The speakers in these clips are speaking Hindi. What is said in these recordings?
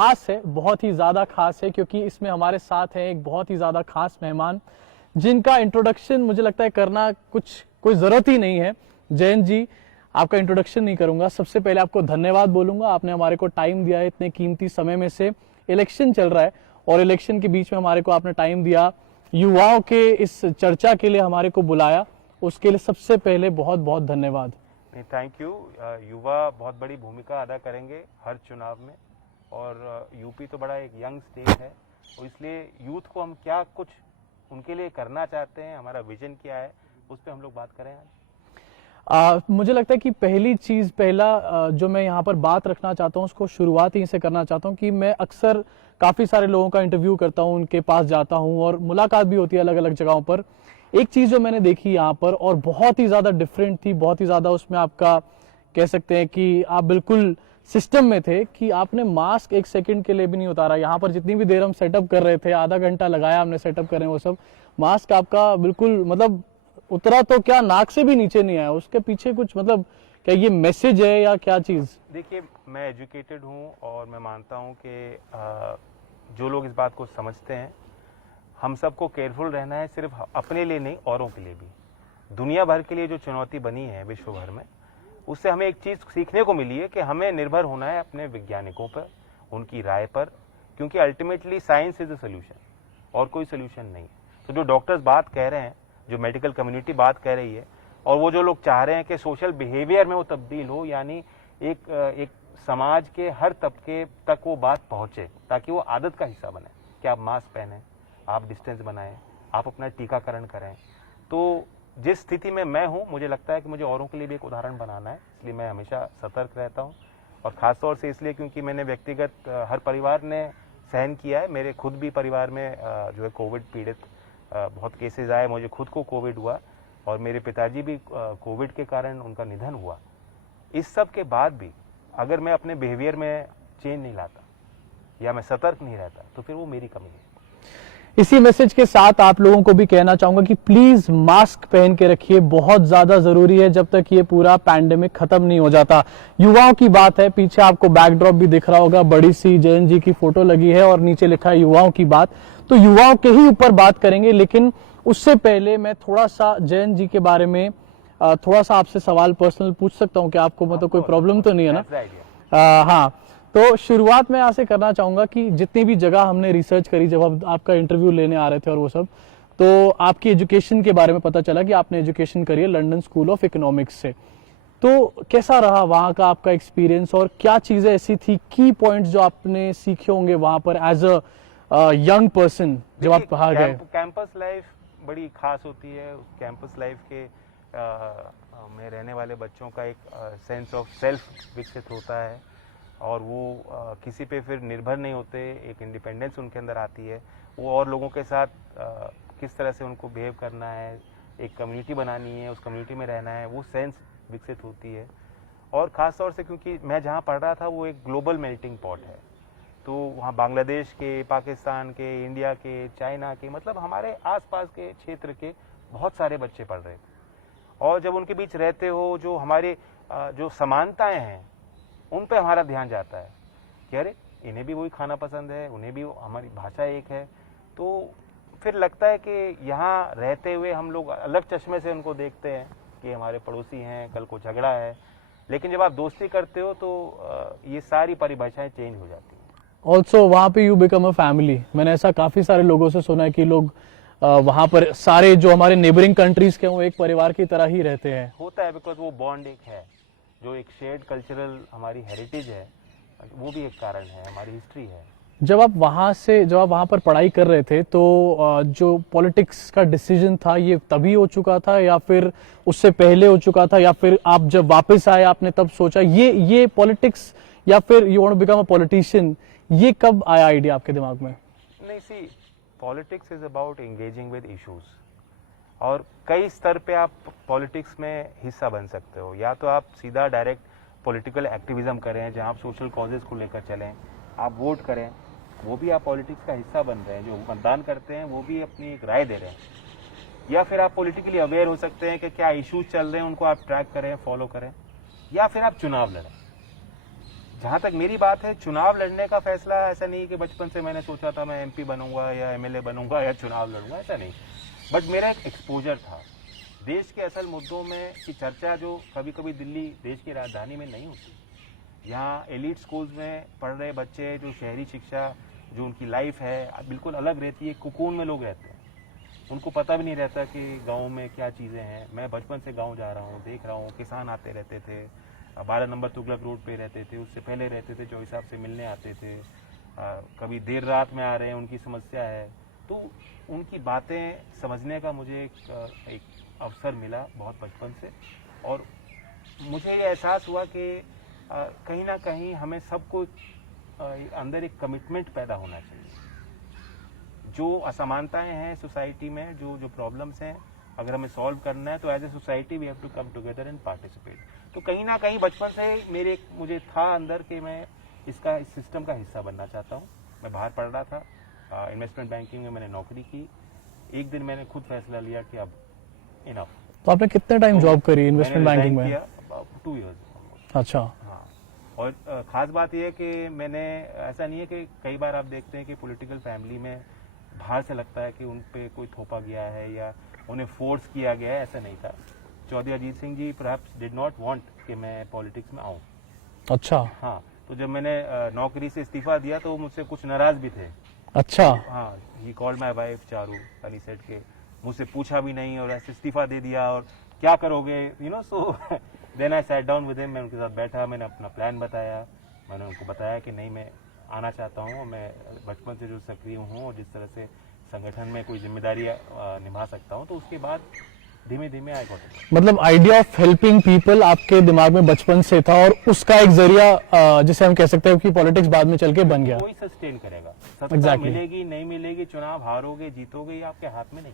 खास है, बहुत ही ज़्यादा खास है, क्योंकि इसमें हमारे साथ है एक बहुत ही ज़्यादा खास मेहमान जिनका इंट्रोडक्शन मुझे लगता है करना कोई ज़रूरत ही नहीं है। जयंत जी, आपका इंट्रोडक्शन नहीं करूंगा, सबसे पहले आपको धन्यवाद बोलूंगा, आपने हमारे को टाइम दिया है इतने कीमती समय में से। इलेक्शन चल रहा है और इलेक्शन के बीच में हमारे को आपने टाइम दिया, युवाओं के इस चर्चा के लिए हमारे को बुलाया, उसके लिए सबसे पहले बहुत बहुत धन्यवाद। Thank you. युवा बहुत बड़ी भूमिका अदा करेंगे हर चुनाव में, और यूपी तो बड़ा एक यंग स्टेट है, और इसलिए यूथ को हम क्या कुछ उनके लिए करना चाहते हैं, हमारा विजन क्या है, उस पर हम लोग बात करें आज। मुझे लगता है कि पहला जो मैं यहाँ पर बात रखना चाहता हूँ उसको शुरुआत ही से करना चाहता हूँ कि मैं अक्सर काफ़ी सारे लोगों का इंटरव्यू करता हूँ, उनके पास जाता हूँ और मुलाकात भी होती है अलग अलग जगहों पर। एक चीज़ जो मैंने देखी यहाँ पर और बहुत ही ज़्यादा डिफरेंट थी, बहुत ही ज़्यादा उसमें आपका कह सकते हैं कि आप बिल्कुल सिस्टम में थे कि आपने मास्क एक सेकंड के लिए भी नहीं उतारा। यहाँ पर जितनी भी देर हम सेटअप कर रहे थे, आधा घंटा लगाया हमने सेटअप करने, वो सब मास्क आपका बिल्कुल मतलब उतरा तो क्या, नाक से भी नीचे नहीं आया। उसके पीछे कुछ मतलब क्या ये मैसेज है या क्या चीज? देखिए, मैं एजुकेटेड हूँ और मैं मानता हूँ कि जो लोग इस बात को समझते हैं, हम सबको केयरफुल रहना है, सिर्फ अपने लिए नहीं, औरों के लिए भी। दुनिया भर के लिए जो चुनौती बनी है विश्व भर में, उससे हमें एक चीज़ सीखने को मिली है कि हमें निर्भर होना है अपने वैज्ञानिकों पर, उनकी राय पर, क्योंकि ultimately science is a solution और कोई सोल्यूशन नहीं। तो जो डॉक्टर्स बात कह रहे हैं, जो मेडिकल कम्युनिटी बात कह रही है, और वो जो लोग चाह रहे हैं कि सोशल बिहेवियर में वो तब्दील हो, यानी एक समाज के हर तबके तक वो बात पहुंचे, ताकि वो आदत का हिस्सा बने कि आप मास्क पहने, आप डिस्टेंस बनाएं, आप अपना टीकाकरण करें। तो जिस स्थिति में मैं हूं, मुझे लगता है कि मुझे औरों के लिए भी एक उदाहरण बनाना है, इसलिए मैं हमेशा सतर्क रहता हूं। और खासतौर से इसलिए क्योंकि मैंने व्यक्तिगत हर परिवार ने सहन किया है, मेरे खुद भी परिवार में जो है कोविड पीड़ित बहुत केसेस आए, मुझे खुद को कोविड हुआ और मेरे पिताजी भी कोविड के कारण उनका निधन हुआ। इस सब के बाद भी अगर मैं अपने बिहेवियर में चेंज नहीं लाता या मैं सतर्क नहीं रहता, तो फिर वो मेरी कमी है। इसी मैसेज के साथ आप लोगों को भी कहना चाहूंगा कि प्लीज मास्क पहन के रखिए, बहुत ज्यादा जरूरी है जब तक ये पूरा पैंडेमिक खत्म नहीं हो जाता। युवाओं की बात है, पीछे आपको बैकड्रॉप भी दिख रहा होगा, बड़ी सी जयंत जी की फोटो लगी है और नीचे लिखा है युवाओं की बात। तो युवाओं के ही ऊपर बात करेंगे, लेकिन उससे पहले मैं थोड़ा सा जयंत जी के बारे में थोड़ा सा आपसे सवाल पर्सनल पूछ सकता हूँ कि आपको मतलब कोई प्रॉब्लम तो नहीं है ना? हाँ, तो शुरुआत में यहाँ से करना चाहूंगा कि जितनी भी जगह हमने रिसर्च करी, जब आपका इंटरव्यू लेने आ रहे थे और वो सब, तो आपकी एजुकेशन के बारे में पता चला कि आपने एजुकेशन करी है लंदन स्कूल ऑफ इकोनॉमिक्स से। तो कैसा रहा वहाँ का आपका एक्सपीरियंस और क्या चीजें ऐसी थी, की पॉइंट्स जो आपने सीखे होंगे वहां पर एज अ यंग पर्सन जब आप बाहर गए? कैंपस लाइफ बड़ी खास होती है। उस कैंपस लाइफ के में रहने वाले बच्चों का एक सेंस ऑफ सेल्फ विकसित होता है और वो किसी पे फिर निर्भर नहीं होते, एक इंडिपेंडेंस उनके अंदर आती है। वो और लोगों के साथ किस तरह से उनको बिहेव करना है, एक कम्युनिटी बनानी है, उस कम्युनिटी में रहना है, वो सेंस विकसित होती है। और ख़ास तौर से क्योंकि मैं जहाँ पढ़ रहा था वो एक ग्लोबल मेल्टिंग पॉट है, तो वहाँ बांग्लादेश के, पाकिस्तान के, इंडिया के, चाइना के, मतलब हमारे आसपास के क्षेत्र के बहुत सारे बच्चे पढ़ रहे थे। और जब उनके बीच रहते हो, जो हमारे जो समानताएं हैं उन पे हमारा ध्यान जाता है कि अरे इन्हें भी वही खाना पसंद है, उन्हें भी हमारी भाषा एक है। तो फिर लगता है कि यहाँ रहते हुए हम लोग अलग चश्मे से उनको देखते हैं कि हमारे पड़ोसी हैं, कल को झगड़ा है, लेकिन जब आप दोस्ती करते हो तो ये सारी परिभाषाएं चेंज हो जाती हैं। ऑल्सो वहाँ पे यू बिकम अ फैमिली। मैंने ऐसा काफी सारे लोगों से सुना है कि लोग वहाँ पर सारे जो हमारे नेबरिंग कंट्रीज के वो एक परिवार की तरह ही रहते हैं। होता है, बिकॉज वो बॉन्ड एक है, जो एक शेयर्ड कल्चरल हमारी हेरिटेज है, वो भी एक कारण है, हमारी हिस्ट्री है। जब आप वहाँ पर पढ़ाई कर रहे थे तो जो पॉलिटिक्स का डिसीजन था ये तभी हो चुका था या फिर उससे पहले हो चुका था, या फिर आप जब वापस आए आपने तब सोचा ये पॉलिटिक्स, या फिर you want to become a politician, ये कब आया आइडिया आपके दिमाग में? नहीं, see politics is about engaging with issues, और कई स्तर पे आप पॉलिटिक्स में हिस्सा बन सकते हो। या तो आप सीधा डायरेक्ट पॉलिटिकल एक्टिविज्म करें, जहां आप सोशल कॉजेज को लेकर चलें, आप वोट करें, वो भी आप पॉलिटिक्स का हिस्सा बन रहे हैं। जो मतदान करते हैं वो भी अपनी एक राय दे रहे हैं। या फिर आप पॉलिटिकली अवेयर हो सकते हैं कि क्या इश्यूज चल रहे हैं, उनको आप ट्रैक करें, फॉलो करें, या फिर आप चुनाव लड़ें। जहां तक मेरी बात है, चुनाव लड़ने का फैसला ऐसा नहीं कि बचपन से मैंने सोचा था मैं एमपी बनूंगा या एमएलए बनूंगा या चुनाव लड़ूंगा, ऐसा नहीं। बट मेरा एक एक्सपोजर था देश के असल मुद्दों में की चर्चा, जो कभी कभी दिल्ली देश की राजधानी में नहीं होती। यहाँ एलिट स्कूल्स में पढ़ रहे बच्चे, जो शहरी शिक्षा जो उनकी लाइफ है बिल्कुल अलग रहती है, कुकून में लोग रहते हैं, उनको पता भी नहीं रहता कि गांव में क्या चीज़ें हैं। मैं बचपन से गांव जा रहा हूँ, देख रहा हूँ, किसान आते रहते थे, 12 नंबर तुगलक रोड पे रहते थे, उससे पहले रहते थे, चौधरी साहब से मिलने आते थे, कभी देर रात में आ रहे हैं, उनकी समस्या है, तो उनकी बातें समझने का मुझे एक अवसर मिला बहुत बचपन से। और मुझे ये एहसास हुआ कि कहीं ना कहीं हमें सबको अंदर एक कमिटमेंट पैदा होना चाहिए। जो असमानताएं हैं सोसाइटी में, जो प्रॉब्लम्स हैं, अगर हमें सॉल्व करना है तो as a society we have to come together and participate. तो कहीं ना कहीं बचपन से मुझे था अंदर कि मैं इस सिस्टम का हिस्सा बनना चाहता हूँ। मैं बाहर पढ़ रहा था, इन्वेस्टमेंट बैंकिंग में मैंने नौकरी की। एक दिन मैंने खुद फैसला लिया कि अब इनफ। तो आपने कितने टाइम जॉब करी इन्वेस्टमेंट बैंकिंग में? 2 इयर्स। अच्छा। हाँ, और खास बात यह है कि मैंने, ऐसा नहीं है कि कई बार आप देखते हैं कि पॉलिटिकल फैमिली में बाहर से लगता है कि उन पे कोई थोपा गया है या उन्हें फोर्स किया गया है, ऐसा नहीं था। Chaudhary Ajit Singh ji perhaps did not want कि मैं पॉलिटिक्स में आऊं। अच्छा। हाँ, तो जब मैंने नौकरी से इस्तीफा दिया तो मुझसे कुछ नाराज भी थे। अच्छा। हाँ, he called my wife Charu Ali सेठ के, मुझसे पूछा भी नहीं और ऐसे इस्तीफा दे दिया और क्या करोगे, you know. So then I sat down with him, मैं उनके साथ बैठा, मैंने अपना प्लान बताया, मैंने उनको बताया कि नहीं, मैं आना चाहता हूँ, मैं बचपन से जो सक्रिय हूँ और जिस तरह से संगठन में कोई जिम्मेदारी निभा सकता हूँ। तो उसके बाद धीमे धीमे आई गॉट इट। मतलब आइडिया ऑफ हेल्पिंग पीपल आपके दिमाग में बचपन से था और उसका एक जरिया जिसे हम कह सकते हैं कि पॉलिटिक्स बाद में चल के बन गया। कोई सस्टेन करेगा, सत्ता मिलेगी नहीं मिलेगी, चुनाव हारोगे जीतोगे, ये आपके हाथ में नहीं।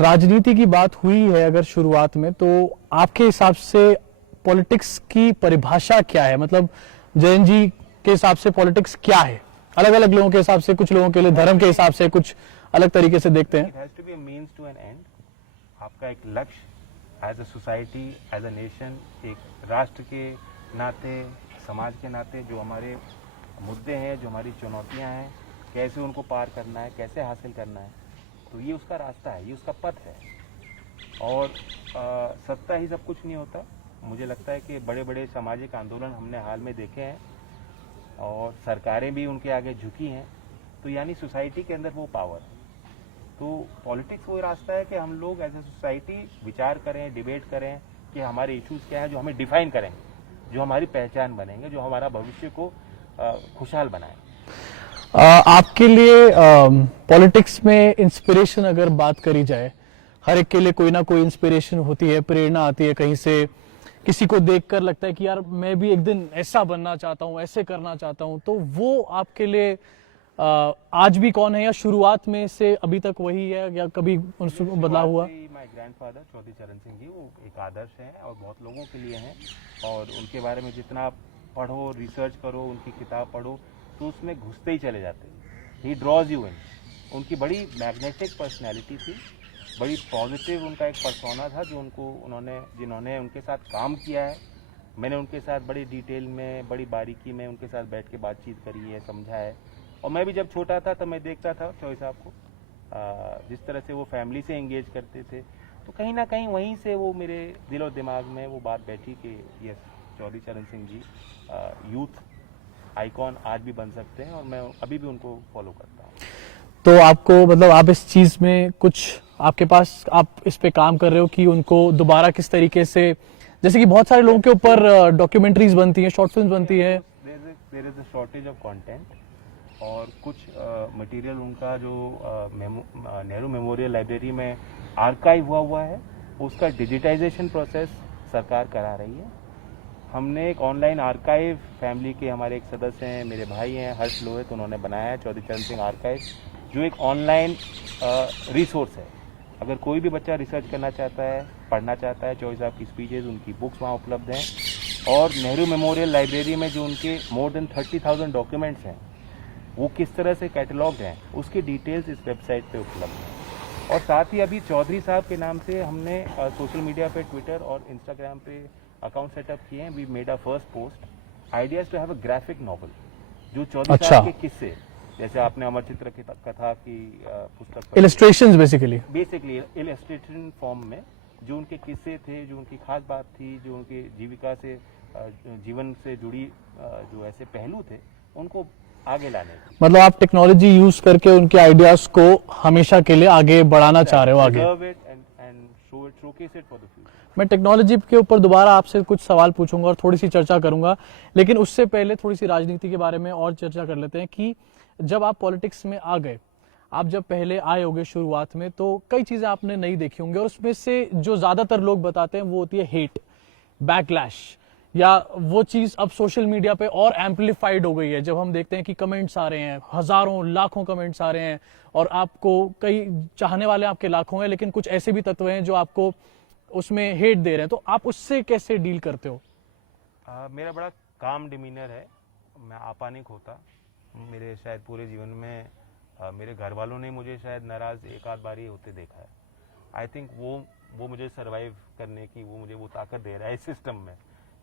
राजनीति की बात हुई है अगर शुरुआत में, तो आपके हिसाब से पॉलिटिक्स की परिभाषा क्या है? मतलब जयंत जी के हिसाब से पॉलिटिक्स क्या है? अलग अलग लोगों के हिसाब से, कुछ लोगों के लिए धर्म के हिसाब से कुछ अलग तरीके से देखते हैं। It has to be a means to an end। आपका एक लक्ष्य as a society, as a nation, एक राष्ट्र के नाते, समाज के नाते जो हमारे मुद्दे हैं, जो हमारी चुनौतियां हैं, कैसे उनको पार करना है, कैसे हासिल करना है, तो ये उसका रास्ता है, ये उसका पथ है। और सत्ता ही सब कुछ नहीं होता। मुझे लगता है कि बड़े बड़े सामाजिक आंदोलन हमने हाल में देखे हैं और सरकारें भी उनके आगे झुकी हैं, तो यानी सोसाइटी के अंदर वो पावर है। तो पॉलिटिक्स वो रास्ता है कि हम लोग एज ए सोसाइटी विचार करें, डिबेट करें कि हमारे इश्यूज क्या हैं, जो हमें डिफाइन करेंगे, जो हमारी पहचान बनेंगे, जो हमारा भविष्य को खुशहाल बनाए। आपके लिए पॉलिटिक्स में इंस्पिरेशन अगर बात करी जाए, हर एक के लिए कोई ना कोई इंस्पिरेशन होती है, प्रेरणा आती है कहीं से, किसी को देखकर लगता है कि यार मैं भी एक दिन ऐसा बनना चाहता हूँ, ऐसे करना चाहता हूँ, तो वो आपके लिए आज भी कौन है, या शुरुआत में से अभी तक वही है, या कभी उसमें बदलाव हुआ? माय ग्रैंडफादर चौधरी चरण सिंह जी, वो एक आदर्श हैं और बहुत लोगों के लिए हैं, और उनके बारे में जितना पढ़ो, रिसर्च करो, उनकी किताब पढ़ो, तो उसमें घुसते ही चले जाते हैं। ही ड्रॉज यू इन। उनकी बड़ी मैग्नेटिक पर्सनैलिटी थी, बड़ी पॉजिटिव उनका एक पर्सोना था, जो जिन्होंने उनके साथ काम किया है। मैंने उनके साथ बड़ी डिटेल में, बड़ी बारीकी में उनके साथ बैठ के बातचीत करी है, समझा है। और मैं भी जब छोटा था तब मैं देखता था चौधरी साहब को, जिस तरह से वो फैमिली से एंगेज करते थे, तो कहीं ना कहीं वहीं से वो मेरे दिल और दिमाग में वो बात बैठी कि यस, चौधरी चरण सिंह जी यूथ आइकॉन आज भी बन सकते हैं, और मैं अभी भी उनको फॉलो करता हूँ। तो आपको, मतलब आप इस चीज में कुछ आपके पास, आप इस पे काम कर रहे हो कि उनको दोबारा किस तरीके से, जैसे कि बहुत सारे लोगों के ऊपर डॉक्यूमेंट्रीज बनती हैं, शॉर्ट फिल्म बनती है, there is a shortage of content, और कुछ मटेरियल उनका जो नेहरू मेमोरियल लाइब्रेरी में आर्काइव हुआ है, उसका डिजिटाइजेशन प्रोसेस सरकार करा रही है। हमने एक ऑनलाइन आर्काइव, फैमिली के हमारे एक सदस्य हैं, मेरे भाई हैं हर्ष लोहित, उन्होंने बनाया है चौधरी चरण सिंह आर्काइव, जो एक ऑनलाइन रिसोर्स है। अगर कोई भी बच्चा रिसर्च करना चाहता है, पढ़ना चाहता है, चौधरी साहब की स्पीचेज, उनकी बुक्स वहाँ उपलब्ध हैं। और नेहरू मेमोरियल लाइब्रेरी में जो उनके मोर देन 30,000 डॉक्यूमेंट्स हैं, वो किस तरह से कैटलॉग्ड हैं, उसकी डिटेल्स इस वेबसाइट पे उपलब्ध हैं। और साथ ही अभी चौधरी साहब के नाम से हमने सोशल मीडिया पे, ट्विटर और इंस्टाग्राम पे अकाउंट सेटअप किए हैं। We made a first post idea is to have a graphic novel जो 24 अच्छा। साल के किस्से, जैसे आपने अमर चित्र की कथा की पुस्तक illustrations basically. Basically illustration form में जो उनके किस्से थे, जो उनकी खास बात थी, जो उनके जीविका से जीवन से जुड़ी जो ऐसे पहलू थे, उनको आगे लाने की। मतलब आप टेक्नोलॉजी यूज करके उनके आइडियाज को हमेशा के लिए आगे बढ़ाना चाह रहे हो आगे। Preserve it and showcase it for the future. मैं टेक्नोलॉजी के ऊपर दोबारा आपसे कुछ सवाल पूछूंगा और थोड़ी सी चर्चा करूंगा, लेकिन उससे पहले थोड़ी सी राजनीति के बारे में और चर्चा कर लेते हैं कि जब आप पॉलिटिक्स में आ गए, आप जब पहले आए होंगे शुरुआत में, तो कई चीजें आपने नहीं देखी होंगी और उसमें से जो ज्यादातर लोग बताते हैं वो होती है हेट, बैकलैश, या वो चीज अब सोशल मीडिया पे और एम्पलीफाइड हो गई है। जब हम देखते हैं कि कमेंट्स आ रहे हैं, हजारों लाखों कमेंट्स आ रहे हैं और आपको कई चाहने वाले आपके लाखों हैं, लेकिन कुछ ऐसे भी तत्व हैं जो आपको उसमें हेट दे रहे हैं, तो आप उससे कैसे डील करते हो? मेरा बड़ा काम डिमीनर है, मैं आपा नहीं खोता। मेरे शायद पूरे जीवन में मेरे घर वालों ने मुझे शायद नाराज एक आध बार ही होते देखा है। आई थिंक वो मुझे सरवाइव करने की मुझे वो ताकत दे रहा है इस सिस्टम में,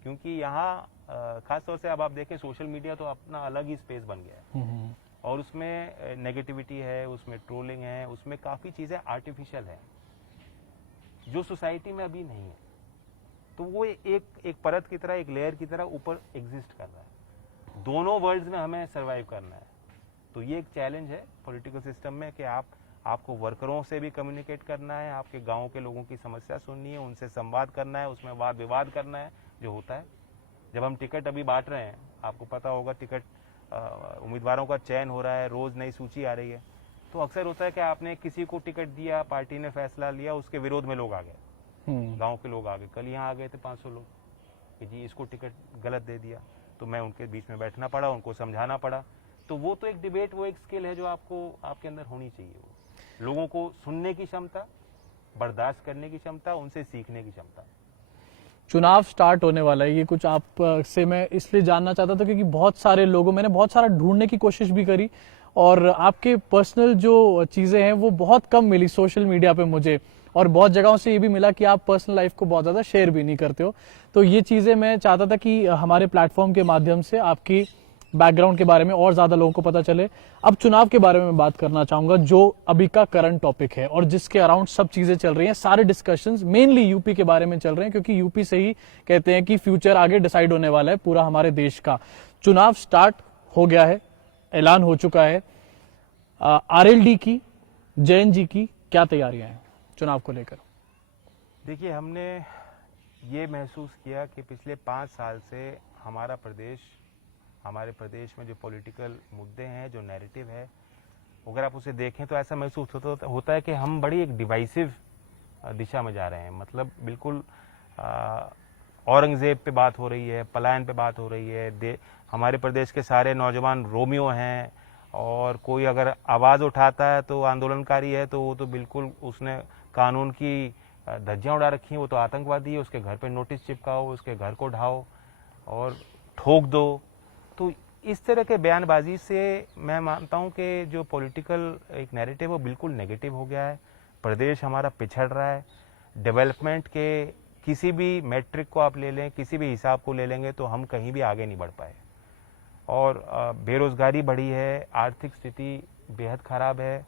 क्योंकि यहाँ खासतौर से अब आप देखें सोशल मीडिया तो अपना अलग ही स्पेस बन गया है और उसमें नेगेटिविटी है, उसमें ट्रोलिंग है, उसमें काफ़ी चीज़ें आर्टिफिशियल है जो सोसाइटी में अभी नहीं है। तो वो एक परत की तरह, एक लेयर की तरह ऊपर एग्जिस्ट कर रहा है। दोनों वर्ल्ड्स में हमें सरवाइव करना है। तो ये एक चैलेंज है पॉलिटिकल सिस्टम में कि आपको वर्करों से भी कम्युनिकेट करना है, आपके गांव के लोगों की समस्या सुननी है, उनसे संवाद करना है, उसमें वाद विवाद करना है जो होता है। जब हम टिकट अभी बांट रहे हैं, आपको पता होगा टिकट उम्मीदवारों का चयन हो रहा है, रोज नई सूची आ रही है, तो अक्सर होता है कि आपने किसी को टिकट दिया, पार्टी ने फैसला लिया, उसके विरोध में लोग आ गए, गांव के लोग आ गए। कल यहाँ आ गए थे 500 लोग कि जी इसको टिकट गलत दे दिया, तो मैं उनके बीच में बैठना पड़ा, उनको समझाना पड़ा। तो वो तो एक डिबेट, वो एक स्किल है जो आपके अंदर होनी चाहिए। वो लोगों को सुनने की क्षमता, बर्दाश्त करने की क्षमता, उनसे सीखने की क्षमता। चुनाव स्टार्ट होने वाला है, ये कुछ आप से मैं इसलिए जानना चाहता था क्योंकि बहुत सारे लोगों, मैंने बहुत सारा ढूंढने की कोशिश भी करी और आपके पर्सनल जो चीजें हैं वो बहुत कम मिली सोशल मीडिया पे मुझे, और बहुत जगहों से ये भी मिला कि आप पर्सनल लाइफ को बहुत ज्यादा शेयर भी नहीं करते हो। तो ये चीजें मैं चाहता था कि हमारे प्लेटफॉर्म के माध्यम से आपकी बैकग्राउंड के बारे में और ज्यादा लोगों को पता चले। अब चुनाव के बारे में बात करना चाहूंगा जो अभी का करंट टॉपिक है और जिसके अराउंड सब चीजें चल रही हैं। सारे डिस्कशंस मेनली यूपी के बारे में चल रहे हैं क्योंकि यूपी से ही कहते हैं कि फ्यूचर आगे डिसाइड होने वाला है पूरा हमारे देश का। चुनाव स्टार्ट हो गया है, ऐलान हो चुका है। आरएलडी की, जैन जी की क्या तैयारियां हैं चुनाव को लेकर? देखिए, हमने ये महसूस किया कि पिछले 5 साल से हमारे प्रदेश में जो पॉलिटिकल मुद्दे हैं, जो नैरेटिव है, अगर आप उसे देखें तो ऐसा महसूस होता है कि हम बड़ी एक डिवाइसिव दिशा में जा रहे हैं। मतलब बिल्कुल औरंगजेब पे बात हो रही है, पलायन पे बात हो रही है, हमारे प्रदेश के सारे नौजवान रोमियो हैं और कोई अगर आवाज़ उठाता है तो आंदोलनकारी है तो वो तो बिल्कुल उसने कानून की धज्जियाँ उड़ा रखी हैं, वो तो आतंकवादी है, उसके घर पे नोटिस चिपकाओ, उसके घर को ढाओ और ठोक दो। तो इस तरह के बयानबाजी से मैं मानता हूं कि जो पॉलिटिकल एक नैरेटिव वो बिल्कुल नेगेटिव हो गया है। प्रदेश हमारा पिछड़ रहा है। डेवलपमेंट के किसी भी मैट्रिक को आप ले लें, किसी भी हिसाब को ले लेंगे तो हम कहीं भी आगे नहीं बढ़ पाए और बेरोजगारी बढ़ी है, आर्थिक स्थिति बेहद खराब है।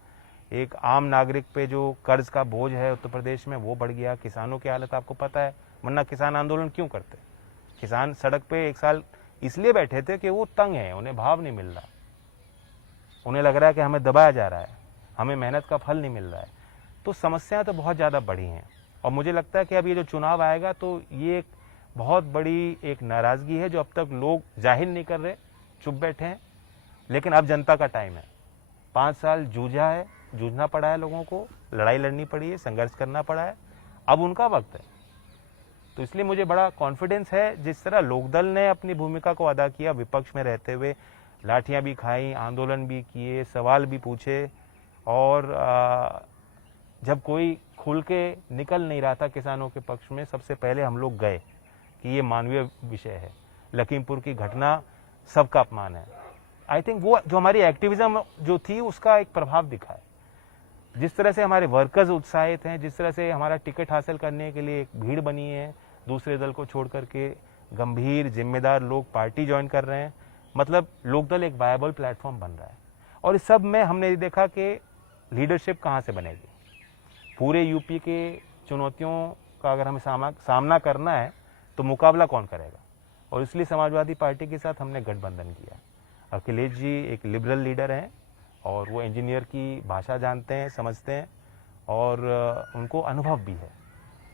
एक आम नागरिक पे जो कर्ज का बोझ है उत्तर प्रदेश में वो बढ़ गया। किसानों की हालत आपको पता है, वरना किसान आंदोलन क्यों करते? किसान सड़क पे 1 साल इसलिए बैठे थे कि वो तंग है, उन्हें भाव नहीं मिल रहा, उन्हें लग रहा है कि हमें दबाया जा रहा है, हमें मेहनत का फल नहीं मिल रहा है। तो समस्याएं तो बहुत ज़्यादा बढ़ी हैं और मुझे लगता है कि अब ये जो चुनाव आएगा तो ये एक बहुत बड़ी एक नाराज़गी है जो अब तक लोग जाहिर नहीं कर रहे, चुप बैठे हैं। लेकिन अब जनता का टाइम है। 5 साल जूझना पड़ा है, लोगों को लड़ाई लड़नी पड़ी है, संघर्ष करना पड़ा है, अब उनका वक्त है। तो इसलिए मुझे बड़ा कॉन्फिडेंस है। जिस तरह लोकदल ने अपनी भूमिका को अदा किया, विपक्ष में रहते हुए लाठियां भी खाई, आंदोलन भी किए, सवाल भी पूछे और जब कोई खुल के निकल नहीं रहा था किसानों के पक्ष में, सबसे पहले हम लोग गए कि ये मानवीय विषय है, लखीमपुर की घटना सबका अपमान है। आई थिंक वो जो हमारी एक्टिविज्म जो थी उसका एक प्रभाव दिखा है। जिस तरह से हमारे वर्कर्स उत्साहित हैं, जिस तरह से हमारा टिकट हासिल करने के लिए एक भीड़ बनी है दूसरे दल को छोड़ करके गंभीर जिम्मेदार लोग पार्टी ज्वाइन कर रहे हैं। मतलब लोकदल एक वायबल प्लेटफॉर्म बन रहा है। और इस सब में हमने ये देखा कि लीडरशिप कहाँ से बनेगी। पूरे यूपी के चुनौतियों का अगर हमें सामना करना है तो मुकाबला कौन करेगा, और इसलिए समाजवादी पार्टी के साथ हमने गठबंधन किया। अखिलेश जी एक लिबरल लीडर हैं और वो इंजीनियर की भाषा जानते हैं, समझते हैं, और उनको अनुभव भी है,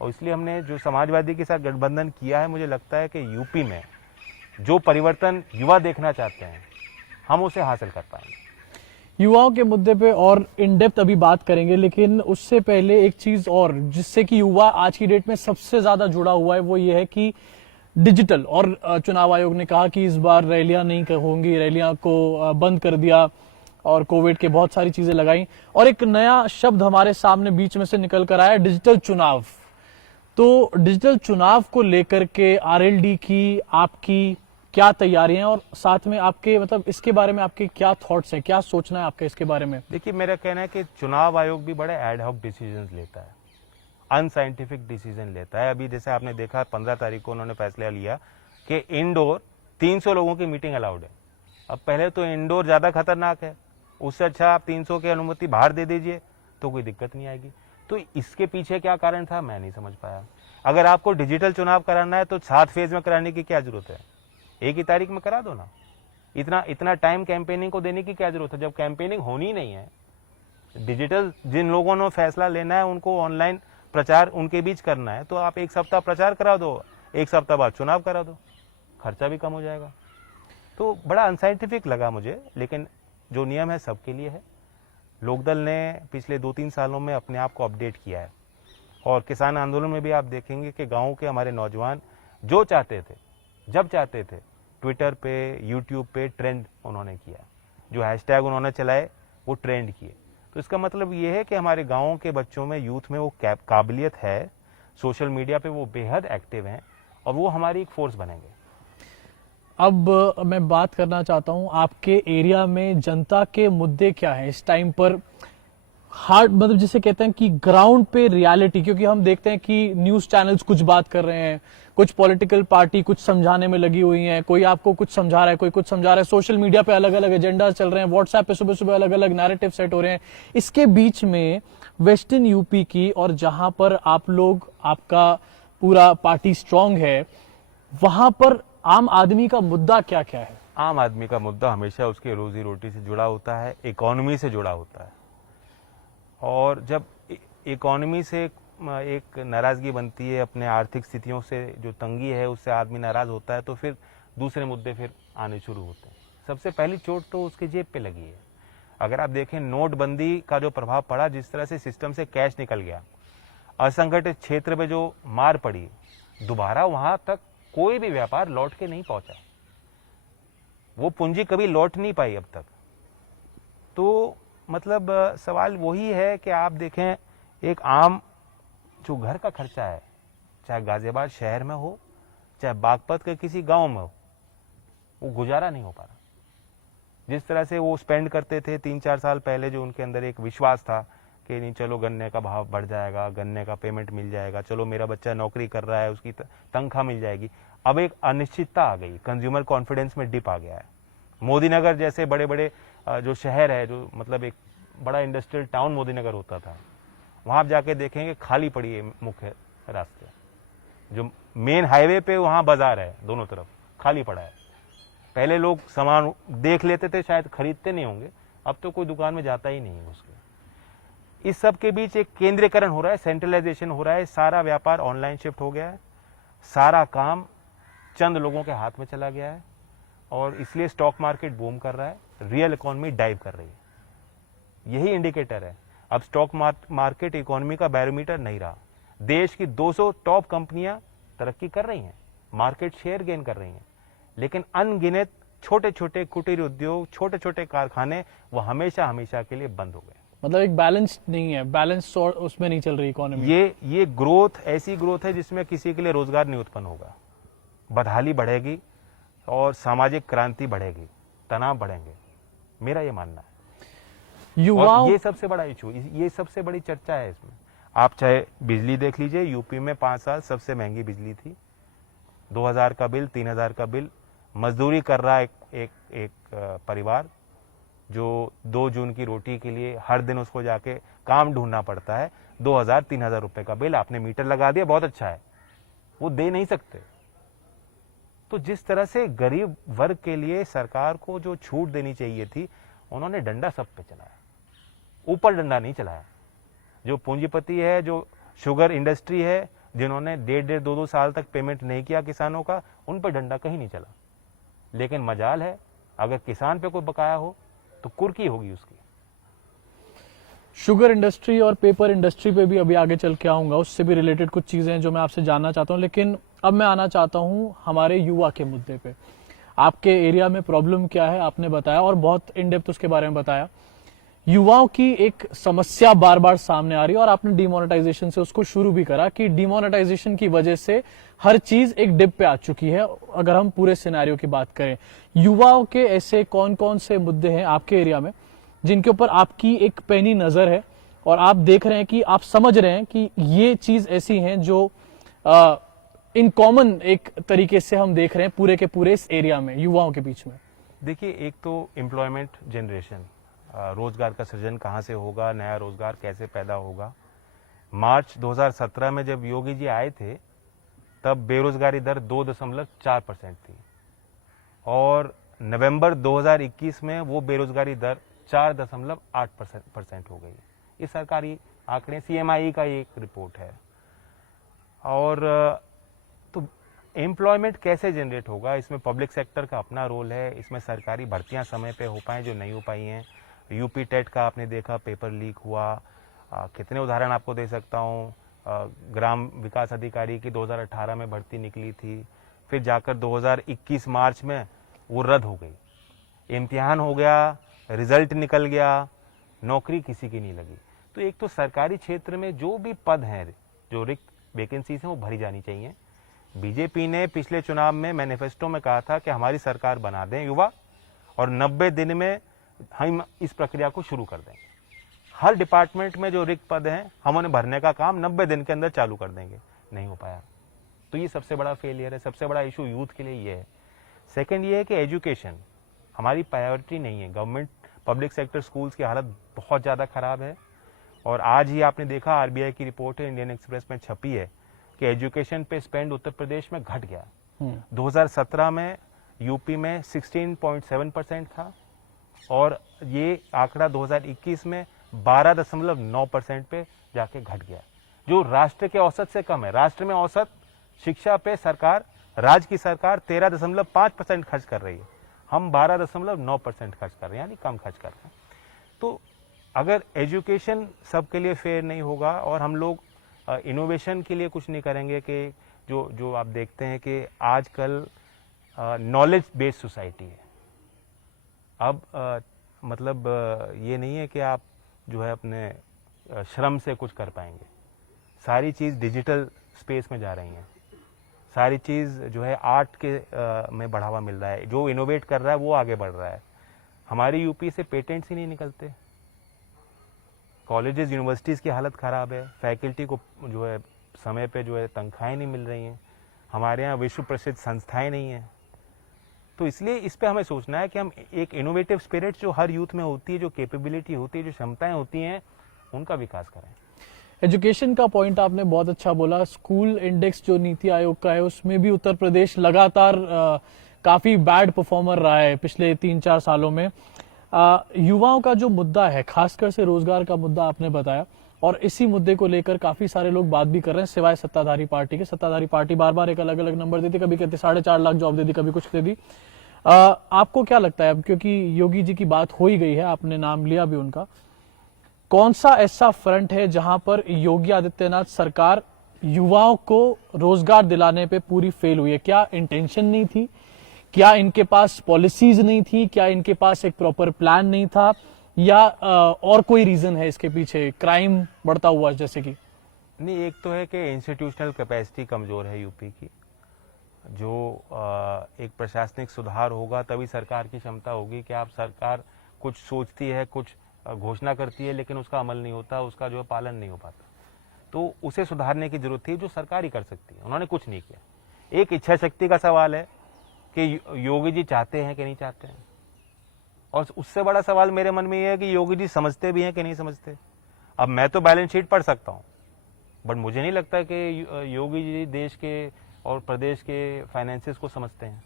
और इसलिए हमने जो समाजवादी के साथ गठबंधन किया है, मुझे लगता है कि यूपी में जो परिवर्तन युवा देखना चाहते हैं हम उसे हासिल कर पाएंगे। युवाओं के मुद्दे पे और इन डेप्थ अभी बात करेंगे, लेकिन उससे पहले एक चीज और जिससे कि युवा आज की डेट में सबसे ज्यादा जुड़ा हुआ है वो ये है कि डिजिटल, और चुनाव आयोग ने कहा कि इस बार रैलियां नहीं होंगी, रैलियां को बंद कर दिया और कोविड के बहुत सारी चीजें लगाई, और एक नया शब्द हमारे सामने बीच में से निकल कर आया, डिजिटल चुनाव। तो डिजिटल चुनाव को लेकर के आरएलडी की आपकी क्या तैयारियां, और साथ में आपके मतलब इसके बारे में आपके क्या थॉट्स हैं, क्या सोचना है आपका इसके बारे में? देखिए, मेरा कहना है कि चुनाव आयोग भी बड़े एड हॉक डिसीजंस लेता है, अनसाइंटिफिक डिसीजन लेता है। अभी जैसे आपने देखा 15 तारीख को उन्होंने फैसला लिया कि इंडोर 300 लोगों की मीटिंग अलाउड है। अब पहले तो इंडोर ज्यादा खतरनाक है, उससे अच्छा आप 300 की अनुमति बाहर दे दीजिए तो कोई दिक्कत नहीं आएगी। तो इसके पीछे क्या कारण था, मैं नहीं समझ पाया। अगर आपको डिजिटल चुनाव कराना है तो 7 फेज में कराने की क्या जरूरत है, एक ही तारीख में करा दो ना। इतना टाइम कैंपेनिंग को देने की क्या जरूरत है, जब कैंपेनिंग होनी नहीं है। डिजिटल जिन लोगों ने फैसला लेना है उनको ऑनलाइन प्रचार उनके बीच करना है, तो आप एक सप्ताह प्रचार करा दो, एक सप्ताह बाद चुनाव करा दो, खर्चा भी कम हो जाएगा। तो बड़ा अनसाइंटिफिक लगा मुझे, लेकिन जो नियम है सबके लिए है। लोकदल ने पिछले 2-3 सालों में अपने आप को अपडेट किया है, और किसान आंदोलन में भी आप देखेंगे कि गाँव के हमारे नौजवान जो चाहते थे, जब चाहते थे, ट्विटर पे, यूट्यूब पे ट्रेंड उन्होंने किया, जो हैशटैग उन्होंने चलाए वो ट्रेंड किए। तो इसका मतलब ये है कि हमारे गाँव के बच्चों में, यूथ में वो काबिलियत है, सोशल मीडिया पे वो बेहद एक्टिव हैं, और वो हमारी एक फोर्स बनेंगे। अब मैं बात करना चाहता हूं, आपके एरिया में जनता के मुद्दे क्या हैं इस टाइम पर? हार्ड मतलब जिसे कहते हैं कि ग्राउंड पे रियलिटी, क्योंकि हम देखते हैं कि न्यूज चैनल्स कुछ बात कर रहे हैं, कुछ पॉलिटिकल पार्टी कुछ समझाने में लगी हुई है, कोई आपको कुछ समझा रहा है, कोई कुछ समझा रहा है, सोशल मीडिया पे अलग अलग एजेंडा चल रहे हैं, व्हाट्सएप पे सुबह सुबह अलग अलग नैरेटिव सेट हो रहे हैं। इसके बीच में वेस्टर्न यूपी की, और जहां पर आप लोग, आपका पूरा पार्टी स्ट्रांग है, वहां पर आम आदमी का मुद्दा क्या क्या है? आम आदमी का मुद्दा हमेशा उसके रोजी रोटी से जुड़ा होता है, इकोनॉमी से जुड़ा होता है, और जब इकोनॉमी से एक नाराजगी बनती है, अपने आर्थिक स्थितियों से जो तंगी है उससे आदमी नाराज होता है, तो फिर दूसरे मुद्दे फिर आने शुरू होते हैं। सबसे पहली चोट तो उसके जेब पे लगी है। अगर आप देखें नोटबंदी का जो प्रभाव पड़ा, जिस तरह से सिस्टम से कैश निकल गया, असंगठित क्षेत्र में जो मार पड़ी, दोबारा वहां तक कोई भी व्यापार लौट के नहीं पहुंचा, वो पूंजी कभी लौट नहीं पाई अब तक। तो मतलब सवाल वही है कि आप देखें, एक आम जो घर का खर्चा है, चाहे गाजियाबाद शहर में हो, चाहे बागपत के किसी गांव में हो, वो गुजारा नहीं हो पा रहा। जिस तरह से वो स्पेंड करते थे 3-4 साल पहले, जो उनके अंदर एक विश्वास था कि नहीं चलो गन्ने का भाव बढ़ जाएगा, गन्ने का पेमेंट मिल जाएगा, चलो मेरा बच्चा नौकरी कर रहा है उसकी तनख्वाह मिल जाएगी, अब एक अनिश्चितता आ गई, कंज्यूमर कॉन्फिडेंस में डिप आ गया है। मोदीनगर जैसे बड़े बड़े जो शहर है, जो मतलब एक बड़ा इंडस्ट्रियल टाउन मोदीनगर होता था, वहां आप जाके देखेंगे खाली पड़ी है मुख्य रास्ते, जो मेन हाईवे पे वहां बाजार है, दोनों तरफ खाली पड़ा है। पहले लोग सामान देख लेते थे, शायद खरीदते नहीं होंगे, अब तो कोई दुकान में जाता ही नहीं है उसके। इस सब के बीच एक केंद्रीकरण हो रहा है, सेंट्रलाइजेशन हो रहा है, सारा व्यापार ऑनलाइन शिफ्ट हो गया है, सारा काम चंद लोगों के हाथ में चला गया है, और इसलिए स्टॉक मार्केट बूम कर रहा है, रियल इकोनॉमी डाइव कर रही है। यही इंडिकेटर है। अब स्टॉक मार्केट इकोनॉमी का बैरोमीटर नहीं रहा। देश की 200 टॉप कंपनियां तरक्की कर रही हैं, मार्केट शेयर गेन कर रही हैं, लेकिन अनगिनत छोटे छोटे कुटीर उद्योग, छोटे छोटे कारखाने वो हमेशा हमेशा के लिए बंद हो गए। मतलब एक बैलेंस नहीं है, बैलेंस उसमें नहीं चल रही इकोनॉमी। ये ग्रोथ ऐसी ग्रोथ है जिसमें किसी के लिए रोजगार नहीं उत्पन्न होगा, बदहाली बढ़ेगी और सामाजिक क्रांति बढ़ेगी, तनाव बढ़ेंगे, मेरा ये मानना है। युवाओं, ये सबसे बड़ा इशू, ये सबसे बड़ी चर्चा है इसमें। आप चाहे बिजली देख लीजिए, यूपी में 5 साल सबसे महंगी बिजली थी, 2000 का बिल, 3000 का बिल, मजदूरी कर रहा है एक परिवार जो 2 जून की रोटी के लिए हर दिन उसको जाके काम ढूंढना पड़ता है। 2000-3000 रुपए का बिल, आपने मीटर लगा दिया, बहुत अच्छा है, वो दे नहीं सकते। तो जिस तरह से गरीब वर्ग के लिए सरकार को जो छूट देनी चाहिए थी, उन्होंने डंडा सब पे चलाया, ऊपर डंडा नहीं चलाया। जो पूंजीपति है, जो शुगर इंडस्ट्री है, जिन्होंने 1.5-2 साल तक पेमेंट नहीं किया किसानों का, उन पर डंडा कहीं नहीं चला। लेकिन मजाल है, अगर किसान पे कोई बकाया हो तो कुर्की होगी उसकी। शुगर इंडस्ट्री और पेपर इंडस्ट्री पे भी अभी आगे चल के आऊंगा, उससे भी रिलेटेड कुछ चीजें हैं जो मैं आपसे जानना चाहता हूं, लेकिन अब मैं आना चाहता हूं हमारे युवा के मुद्दे पे। आपके एरिया में प्रॉब्लम क्या है आपने बताया और बहुत इन डेप्थ उसके बारे में बताया। युवाओं की एक समस्या बार बार सामने आ रही है और आपने डिमोनेटाइजेशन से उसको शुरू भी करा कि डिमोनेटाइजेशन की वजह से हर चीज एक डिप पे आ चुकी है। अगर हम पूरे सिनेरियो की बात करें, युवाओं के ऐसे कौन कौन से मुद्दे हैं आपके एरिया में जिनके ऊपर आपकी एक पैनी नजर है और आप देख रहे हैं कि आप समझ रहे हैं कि ये चीज ऐसी हैं जो इन कॉमन एक तरीके से हम देख रहे हैं पूरे के पूरे इस एरिया में युवाओं के बीच में? देखिए, एक तो एम्प्लॉयमेंट जनरेशन, रोजगार का सृजन कहाँ से होगा, नया रोजगार कैसे पैदा होगा। मार्च 2017 में जब योगी जी आए थे, तब बेरोजगारी दर 2.4% थी और नवंबर 2021 में वो बेरोजगारी दर 4.8% हो गई। ये सरकारी आंकड़े, CMI का एक रिपोर्ट है। और तो एम्प्लॉयमेंट कैसे जनरेट होगा, इसमें पब्लिक सेक्टर का अपना रोल है, इसमें सरकारी भर्तियां समय पे हो पाएं जो नहीं हो पाई हैं। यूपी टेट का आपने देखा, पेपर लीक हुआ, कितने उदाहरण आपको दे सकता हूँ। ग्राम विकास अधिकारी की 2018 में भर्ती निकली थी, फिर जाकर 2021 मार्च में वो रद्द हो गई। इम्तिहान हो गया, रिजल्ट निकल गया, नौकरी किसी की नहीं लगी। तो एक तो सरकारी क्षेत्र में जो भी पद हैं, जो रिक्त वैकेंसीज हैं, वो भरी जानी चाहिए। बीजेपी ने पिछले चुनाव में मैनिफेस्टो में कहा था कि हमारी सरकार बना दें युवा और 90 दिन में हम इस प्रक्रिया को शुरू कर देंगे। हर डिपार्टमेंट में जो रिक्त पद हैं, हम उन्हें भरने का काम 90 दिन के अंदर चालू कर देंगे। नहीं हो पाया। तो ये सबसे बड़ा फेलियर है, सबसे बड़ा इशू यूथ के लिए ये है। सेकंड ये है कि एजुकेशन हमारी प्रायोरिटी नहीं है। गवर्नमेंट पब्लिक सेक्टर स्कूल्स की हालत बहुत ज़्यादा खराब है और आज ही आपने देखा, RBI की रिपोर्ट है, इंडियन एक्सप्रेस में छपी है कि एजुकेशन पे स्पेंड उत्तर प्रदेश में घट गया। 2017 में यूपी में 16.7% था और ये आंकड़ा 2021 में 12.9% पे जाके घट गया, जो राष्ट्र के औसत से कम है। राष्ट्र में औसत शिक्षा पे सरकार, राज्य की सरकार 13.5% खर्च कर रही है, हम 12.9% खर्च कर रहे हैं, यानी कम खर्च कर रहे हैं। तो अगर एजुकेशन सबके लिए फेयर नहीं होगा और हम लोग इनोवेशन के लिए कुछ नहीं करेंगे, कि जो आप देखते हैं कि आजकल नॉलेज बेस्ड सोसाइटी है। अब मतलब ये नहीं है कि आप जो है अपने श्रम से कुछ कर पाएंगे। सारी चीज़ डिजिटल स्पेस में जा रही हैं, सारी चीज़ जो है आर्ट के में बढ़ावा मिल रहा है। जो इनोवेट कर रहा है वो आगे बढ़ रहा है। हमारी यूपी से पेटेंट्स ही नहीं निकलते। कॉलेजेस, यूनिवर्सिटीज़ की हालत ख़राब है। फैकल्टी को जो है समय पे जो है तनख्वाहें नहीं मिल रही हैं। हमारे यहाँ विश्व प्रसिद्ध संस्थाएं नहीं हैं। तो इसलिए इस पे हमें सोचना है कि हम एक इनोवेटिव स्पिरिट जो हर यूथ में होती है, जो कैपेबिलिटी होती है, जो क्षमताएं होती हैं, उनका विकास करें। एजुकेशन का पॉइंट आपने बहुत अच्छा बोला। स्कूल इंडेक्स जो नीति आयोग का है उसमें भी उत्तर प्रदेश लगातार काफी बैड परफॉर्मर रहा है पिछले 3-4 सालों में। युवाओं का जो मुद्दा है, खासकर से रोजगार का मुद्दा आपने बताया, और इसी मुद्दे को लेकर काफी सारे लोग बात भी कर रहे हैं, सिवाय सत्ताधारी पार्टी के। सत्ताधारी पार्टी बार बार एक अलग अलग नंबर देती, कभी कहते 4.5 लाख जॉब दे दी, कभी कुछ दे दी। आपको क्या लगता है, अब क्योंकि योगी जी की बात हो ही गई है, आपने नाम लिया भी उनका, कौन सा ऐसा फ्रंट है जहां पर योगी आदित्यनाथ सरकार युवाओं को रोजगार दिलाने पे पूरी फेल हुई है? क्या इंटेंशन नहीं थी? क्या इनके पास पॉलिसीज नहीं थी? क्या इनके पास एक प्रॉपर प्लान नहीं था? या और कोई रीजन है इसके पीछे, क्राइम बढ़ता हुआ जैसे कि? नहीं, एक तो है कि इंस्टीट्यूशनल कैपेसिटी कमजोर है यूपी की। जो एक प्रशासनिक सुधार होगा तभी सरकार की क्षमता होगी कि आप सरकार कुछ सोचती है, कुछ घोषणा करती है, लेकिन उसका अमल नहीं होता, उसका जो है पालन नहीं हो पाता। तो उसे सुधारने की जरूरत थी, जो सरकार ही कर सकती है। उन्होंने कुछ नहीं किया। एक इच्छा शक्ति का सवाल है कि योगी जी चाहते हैं कि नहीं चाहते हैं, और उससे बड़ा सवाल मेरे मन में यह है कि योगी जी समझते भी हैं कि नहीं समझते। अब मैं तो बैलेंस शीट पढ़ सकता हूं, बट मुझे नहीं लगता कि योगी जी देश के और प्रदेश के फाइनेंसेस को समझते हैं।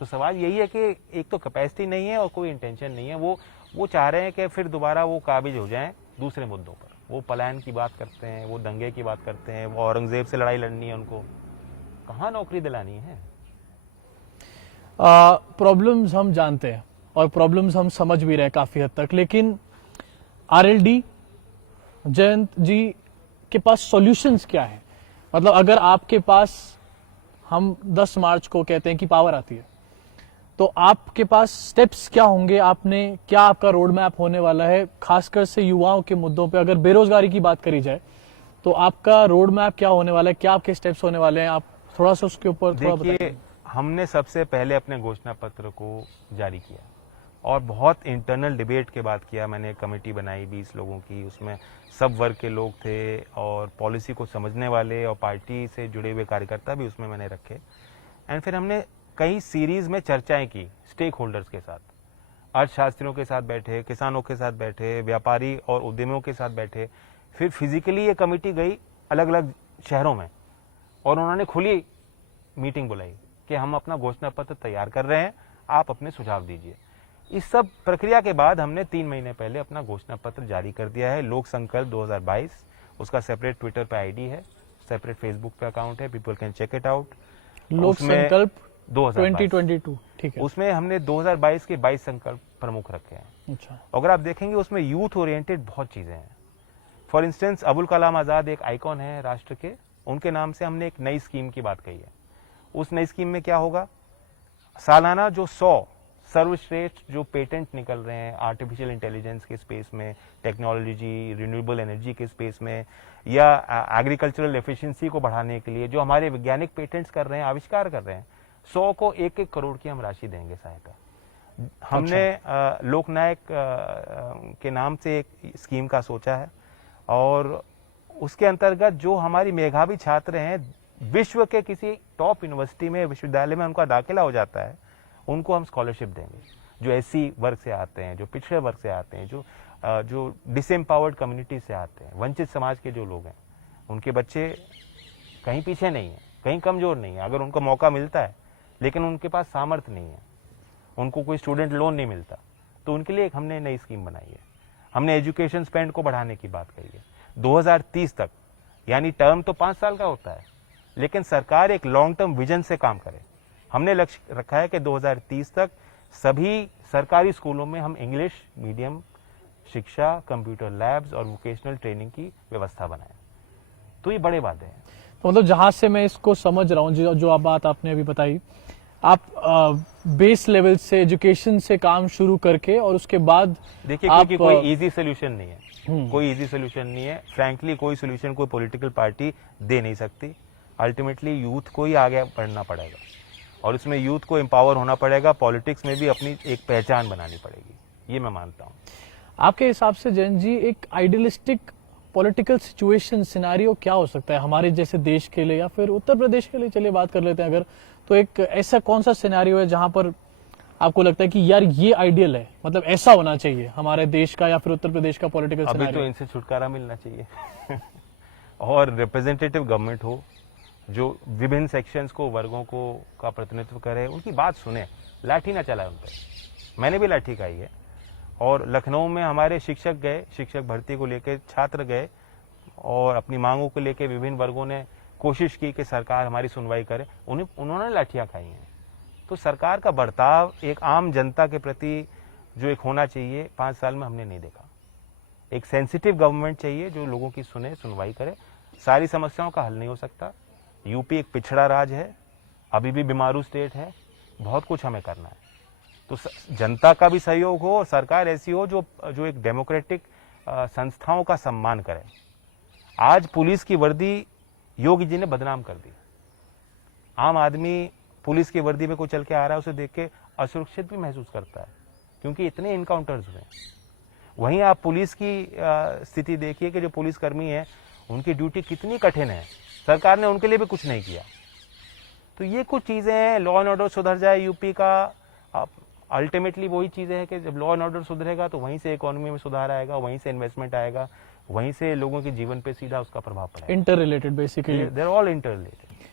तो सवाल यही है कि एक तो कैपेसिटी नहीं है और कोई इंटेंशन नहीं है। वो चाह रहे हैं कि फिर दोबारा वो काबिज हो जाएं दूसरे मुद्दों पर। वो पलायन की बात करते हैं, वो दंगे की बात करते हैं, वो औरंगजेब से लड़ाई लड़नी है उनको, कहाँ नौकरी दिलानी है। प्रॉब्लम्स हम जानते हैं और प्रॉब्लम्स हम समझ भी रहे काफी हद तक, लेकिन आरएलडी जयंत जी के पास सॉल्यूशंस क्या है? मतलब अगर आपके पास, हम 10 मार्च को कहते हैं कि पावर आती है, तो आपके पास स्टेप्स क्या होंगे? क्या आपका रोड मैप होने वाला है, खासकर से युवाओं के मुद्दों पे? अगर बेरोजगारी की बात करी जाए तो आपका रोड मैप क्या होने वाला है, क्या आपके स्टेप्स होने वाले हैं? आप थोड़ा सा उसके ऊपर थोड़ा बताइए। हमने सबसे पहले अपने घोषणा पत्र को जारी किया और बहुत इंटरनल डिबेट के बाद किया। मैंने एक कमेटी बनाई 20 लोगों की, उसमें सब वर्ग के लोग थे और पॉलिसी को समझने वाले और पार्टी से जुड़े हुए कार्यकर्ता भी उसमें मैंने रखे। एंड फिर हमने कई सीरीज में चर्चाएं की स्टेक होल्डर्स के साथ, अर्थशास्त्रियों के साथ बैठे, किसानों के साथ बैठे, व्यापारी और उद्यमियों के साथ बैठे। फिर फिजिकली ये कमेटी गई अलग अलग शहरों में और उन्होंने खुली मीटिंग बुलाई कि हम अपना घोषणा पत्र तैयार कर रहे हैं, आप अपने सुझाव दीजिए। इस सब प्रक्रिया के बाद हमने 3 महीने पहले अपना घोषणा पत्र जारी कर दिया है, लोक संकल्प 2022। उसका सेपरेट ट्विटर पे आईडी है, सेपरेट फेसबुक पे अकाउंट है, people can check it out. Lok Sankalp 2022, ठीक है। उसमें हमने 2022 के 22 संकल्प प्रमुख रखे हैं। अच्छा। अगर आप देखेंगे उसमें यूथ ओरिएंटेड बहुत चीजें हैं। फॉर इंस्टेंस अबुल कलाम आजाद एक आइकॉन है राष्ट्र के, उनके नाम से हमने एक नई स्कीम की बात कही है। उस नई स्कीम में क्या होगा, सालाना जो 100 सर्वश्रेष्ठ जो पेटेंट निकल रहे हैं आर्टिफिशियल इंटेलिजेंस के स्पेस में, टेक्नोलॉजी, रिन्यूएबल एनर्जी के स्पेस में, या एग्रीकल्चरल एफिशिएंसी को बढ़ाने के लिए जो हमारे वैज्ञानिक पेटेंट्स कर रहे हैं, आविष्कार कर रहे हैं, 100 को 1-1 करोड़ की हम राशि देंगे सहायता। हमने लोकनायक के नाम से एक स्कीम का सोचा है और उसके अंतर्गत जो हमारी मेधावी छात्र हैं, विश्व के किसी टॉप यूनिवर्सिटी में, विश्वविद्यालय में उनका दाखिला हो जाता है, उनको हम स्कॉलरशिप देंगे। जो एससी वर्ग से आते हैं, जो पिछड़े वर्ग से आते हैं, जो डिसएम्पावर्ड कम्युनिटी से आते हैं, वंचित समाज के जो लोग हैं, उनके बच्चे कहीं पीछे नहीं है, कहीं कमजोर नहीं है। अगर उनको मौका मिलता है लेकिन उनके पास सामर्थ्य नहीं है, उनको कोई स्टूडेंट लोन नहीं मिलता, तो उनके लिए एक हमने नई स्कीम बनाई है। हमने एजुकेशन स्पेंड को बढ़ाने की बात कही है 2030 तक, यानी टर्म तो 5 साल का होता है, लेकिन सरकार एक लॉन्ग टर्म विजन से काम करे। हमने लक्ष्य रखा है कि 2030 तक सभी सरकारी स्कूलों में हम इंग्लिश मीडियम शिक्षा, कंप्यूटर लैब्स और वोकेशनल ट्रेनिंग की व्यवस्था बनाएं। तो ये बड़े वादे हैं। तो मतलब जहां से मैं इसको समझ रहा हूँ, जो आप बात आपने अभी बताई, आप बेस लेवल से, एजुकेशन से काम शुरू करके और उसके बाद देखिए, क्योंकि कोई इजी सोल्यूशन नहीं है, कोई इजी सोल्यूशन नहीं है। फ्रैंकली कोई सोल्यूशन कोई पॉलिटिकल पार्टी दे नहीं सकती। अल्टीमेटली यूथ को ही आगे बढ़ना पड़ेगा और इसमें यूथ को एम्पावर होना पड़ेगा। पॉलिटिक्स में भी अपनी एक पहचान बनानी पड़ेगी, ये मैं मानता हूँ। आपके हिसाब से जयंत जी, एक आइडियलिस्टिक पॉलिटिकल सिचुएशन सिनेरियो क्या हो सकता है हमारे जैसे देश के लिए या फिर उत्तर प्रदेश के लिए? चलिए बात कर लेते हैं अगर, तो एक ऐसा कौन सा सिनेरियो है जहां पर आपको लगता है कि यार ये आइडियल है, मतलब ऐसा होना चाहिए हमारे देश का या फिर उत्तर प्रदेश का पॉलिटिकल सिनेरियो? अभी तो इनसे छुटकारा मिलना चाहिए और रिप्रेजेंटेटिव गवर्नमेंट हो जो विभिन्न सेक्शंस को, वर्गों को का प्रतिनिधित्व करे, उनकी बात सुने, लाठी ना चलाए उन पर। मैंने भी लाठी खाई है और लखनऊ में हमारे शिक्षक गए, शिक्षक भर्ती को लेकर छात्र गए और अपनी मांगों को लेकर विभिन्न वर्गों ने कोशिश की कि सरकार हमारी सुनवाई करे, उन्होंने लाठियां खाई हैं। तो सरकार का बर्ताव एक आम जनता के प्रति जो एक होना चाहिए 5 साल में हमने नहीं देखा। एक सेंसिटिव गवर्नमेंट चाहिए जो लोगों की सुने, सुनवाई करे। सारी समस्याओं का हल नहीं हो सकता। यूपी एक पिछड़ा राज्य है, अभी भी बीमारू स्टेट है, बहुत कुछ हमें करना है। तो जनता का भी सहयोग हो और सरकार ऐसी हो जो एक डेमोक्रेटिक संस्थाओं का सम्मान करे। आज पुलिस की वर्दी योगी जी ने बदनाम कर दी। आम आदमी पुलिस की वर्दी में कोई चल के आ रहा है, उसे देख के असुरक्षित भी महसूस करता है क्योंकि इतने इनकाउंटर्स हुए। वहीं आप पुलिस की स्थिति देखिए कि जो पुलिसकर्मी है उनकी ड्यूटी कितनी कठिन है, सरकार ने उनके लिए भी कुछ नहीं किया। तो ये कुछ चीज़ें हैं, लॉ एंड ऑर्डर सुधर जाए यूपी का, अल्टीमेटली वही चीज़ें हैं कि जब लॉ एंड ऑर्डर सुधरेगा तो वहीं से इकोनॉमी में सुधार आएगा, वहीं से इन्वेस्टमेंट आएगा, वहीं से लोगों के जीवन पे सीधा उसका प्रभाव पड़ेगा। Interrelated basically, they are all interrelated.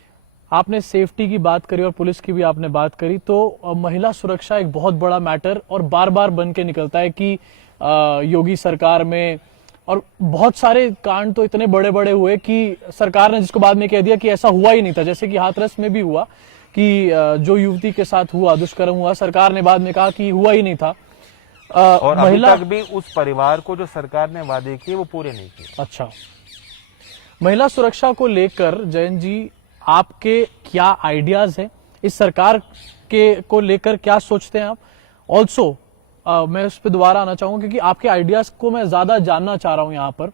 आपने सेफ्टी की बात करी और पुलिस की भी आपने बात करी, तो महिला सुरक्षा एक बहुत बड़ा मैटर और बार बार बन के निकलता है कि योगी सरकार में, और बहुत सारे कांड तो इतने बड़े बड़े हुए कि सरकार ने जिसको बाद में कह दिया कि ऐसा हुआ ही नहीं था, जैसे कि हाथरस में भी हुआ कि जो युवती के साथ हुआ, दुष्कर्म हुआ, सरकार ने बाद में कहा कि हुआ ही नहीं था। और महिला अभी तक भी उस परिवार को जो सरकार ने वादे किए वो पूरे नहीं किए। अच्छा, महिला सुरक्षा को लेकर जयंत जी आपके क्या आइडियाज हैं, इस सरकार के को लेकर क्या सोचते हैं आप? ऑल्सो मैं उस पर दोबारा आना चाहूंगा क्योंकि आपके आइडियाज को मैं ज्यादा जानना चाह रहा हूं यहाँ पर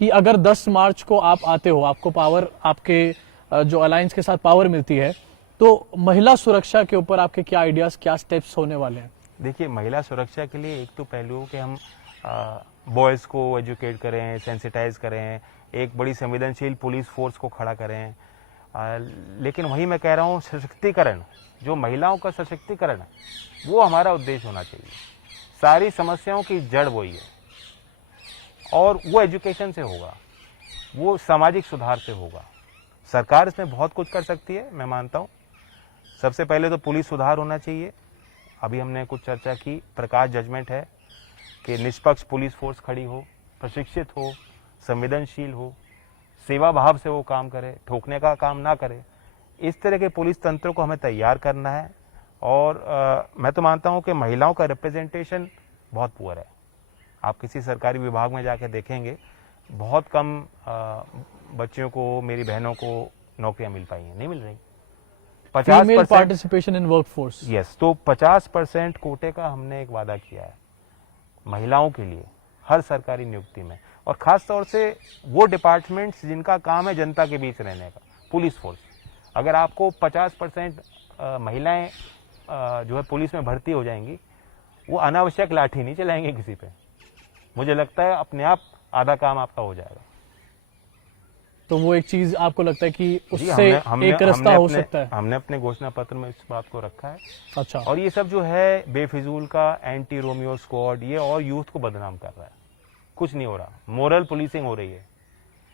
कि अगर 10 मार्च को आप आते हो, आपको पावर, आपके जो अलायंस के साथ पावर मिलती है, तो महिला सुरक्षा के ऊपर आपके क्या आइडियाज, क्या स्टेप्स होने वाले हैं? देखिए, महिला सुरक्षा के लिए एक तो पहलू हो कि हम बॉयज़ को एजुकेट करें, सेंसिटाइज करें, एक बड़ी संवेदनशील पुलिस फोर्स को खड़ा करें। लेकिन वही मैं कह रहा हूँ, सशक्तिकरण, जो महिलाओं का सशक्तिकरण है, वो हमारा उद्देश्य होना चाहिए। सारी समस्याओं की जड़ वही है और वो एजुकेशन से होगा, वो सामाजिक सुधार से होगा। सरकार इसमें बहुत कुछ कर सकती है, मैं मानता हूँ। सबसे पहले तो पुलिस सुधार होना चाहिए। अभी हमने कुछ चर्चा की, प्रकाश जजमेंट है कि निष्पक्ष पुलिस फोर्स खड़ी हो, प्रशिक्षित हो, संवेदनशील हो, सेवा भाव से वो काम करे, ठोकने का काम ना करे। इस तरह के पुलिस तंत्र को हमें तैयार करना है। और मैं तो मानता हूं कि महिलाओं का रिप्रेजेंटेशन बहुत पुअर है। आप किसी सरकारी विभाग में जाके देखेंगे, बहुत कम बच्चियों को, मेरी बहनों को नौकरियां मिल पाई हैं, नहीं मिल रही। 50% पार्टिसिपेशन इन वर्कफोर्स, यस, तो 50% कोटे का हमने एक वादा किया है महिलाओं के लिए हर सरकारी नियुक्ति में, और खास तौर से वो डिपार्टमेंट्स जिनका काम है जनता के बीच रहने का, पुलिस फोर्स। अगर आपको 50% महिलाएं जो है पुलिस में भर्ती हो जाएंगी, वो अनावश्यक लाठी नहीं चलाएंगे किसी पे। मुझे लगता है अपने आप आधा काम आपका हो जाएगा। तो वो एक चीज आपको लगता है कि उससे हमने एक रास्ता हो सकता है? हमने अपने घोषणा पत्र में इस बात को रखा है। अच्छा। और ये सब जो है बेफिजूल का एंटी रोमियो स्क्वाड, ये और यूथ को बदनाम कर रहा है। कुछ नहीं हो रहा, मोरल पुलिसिंग हो रही है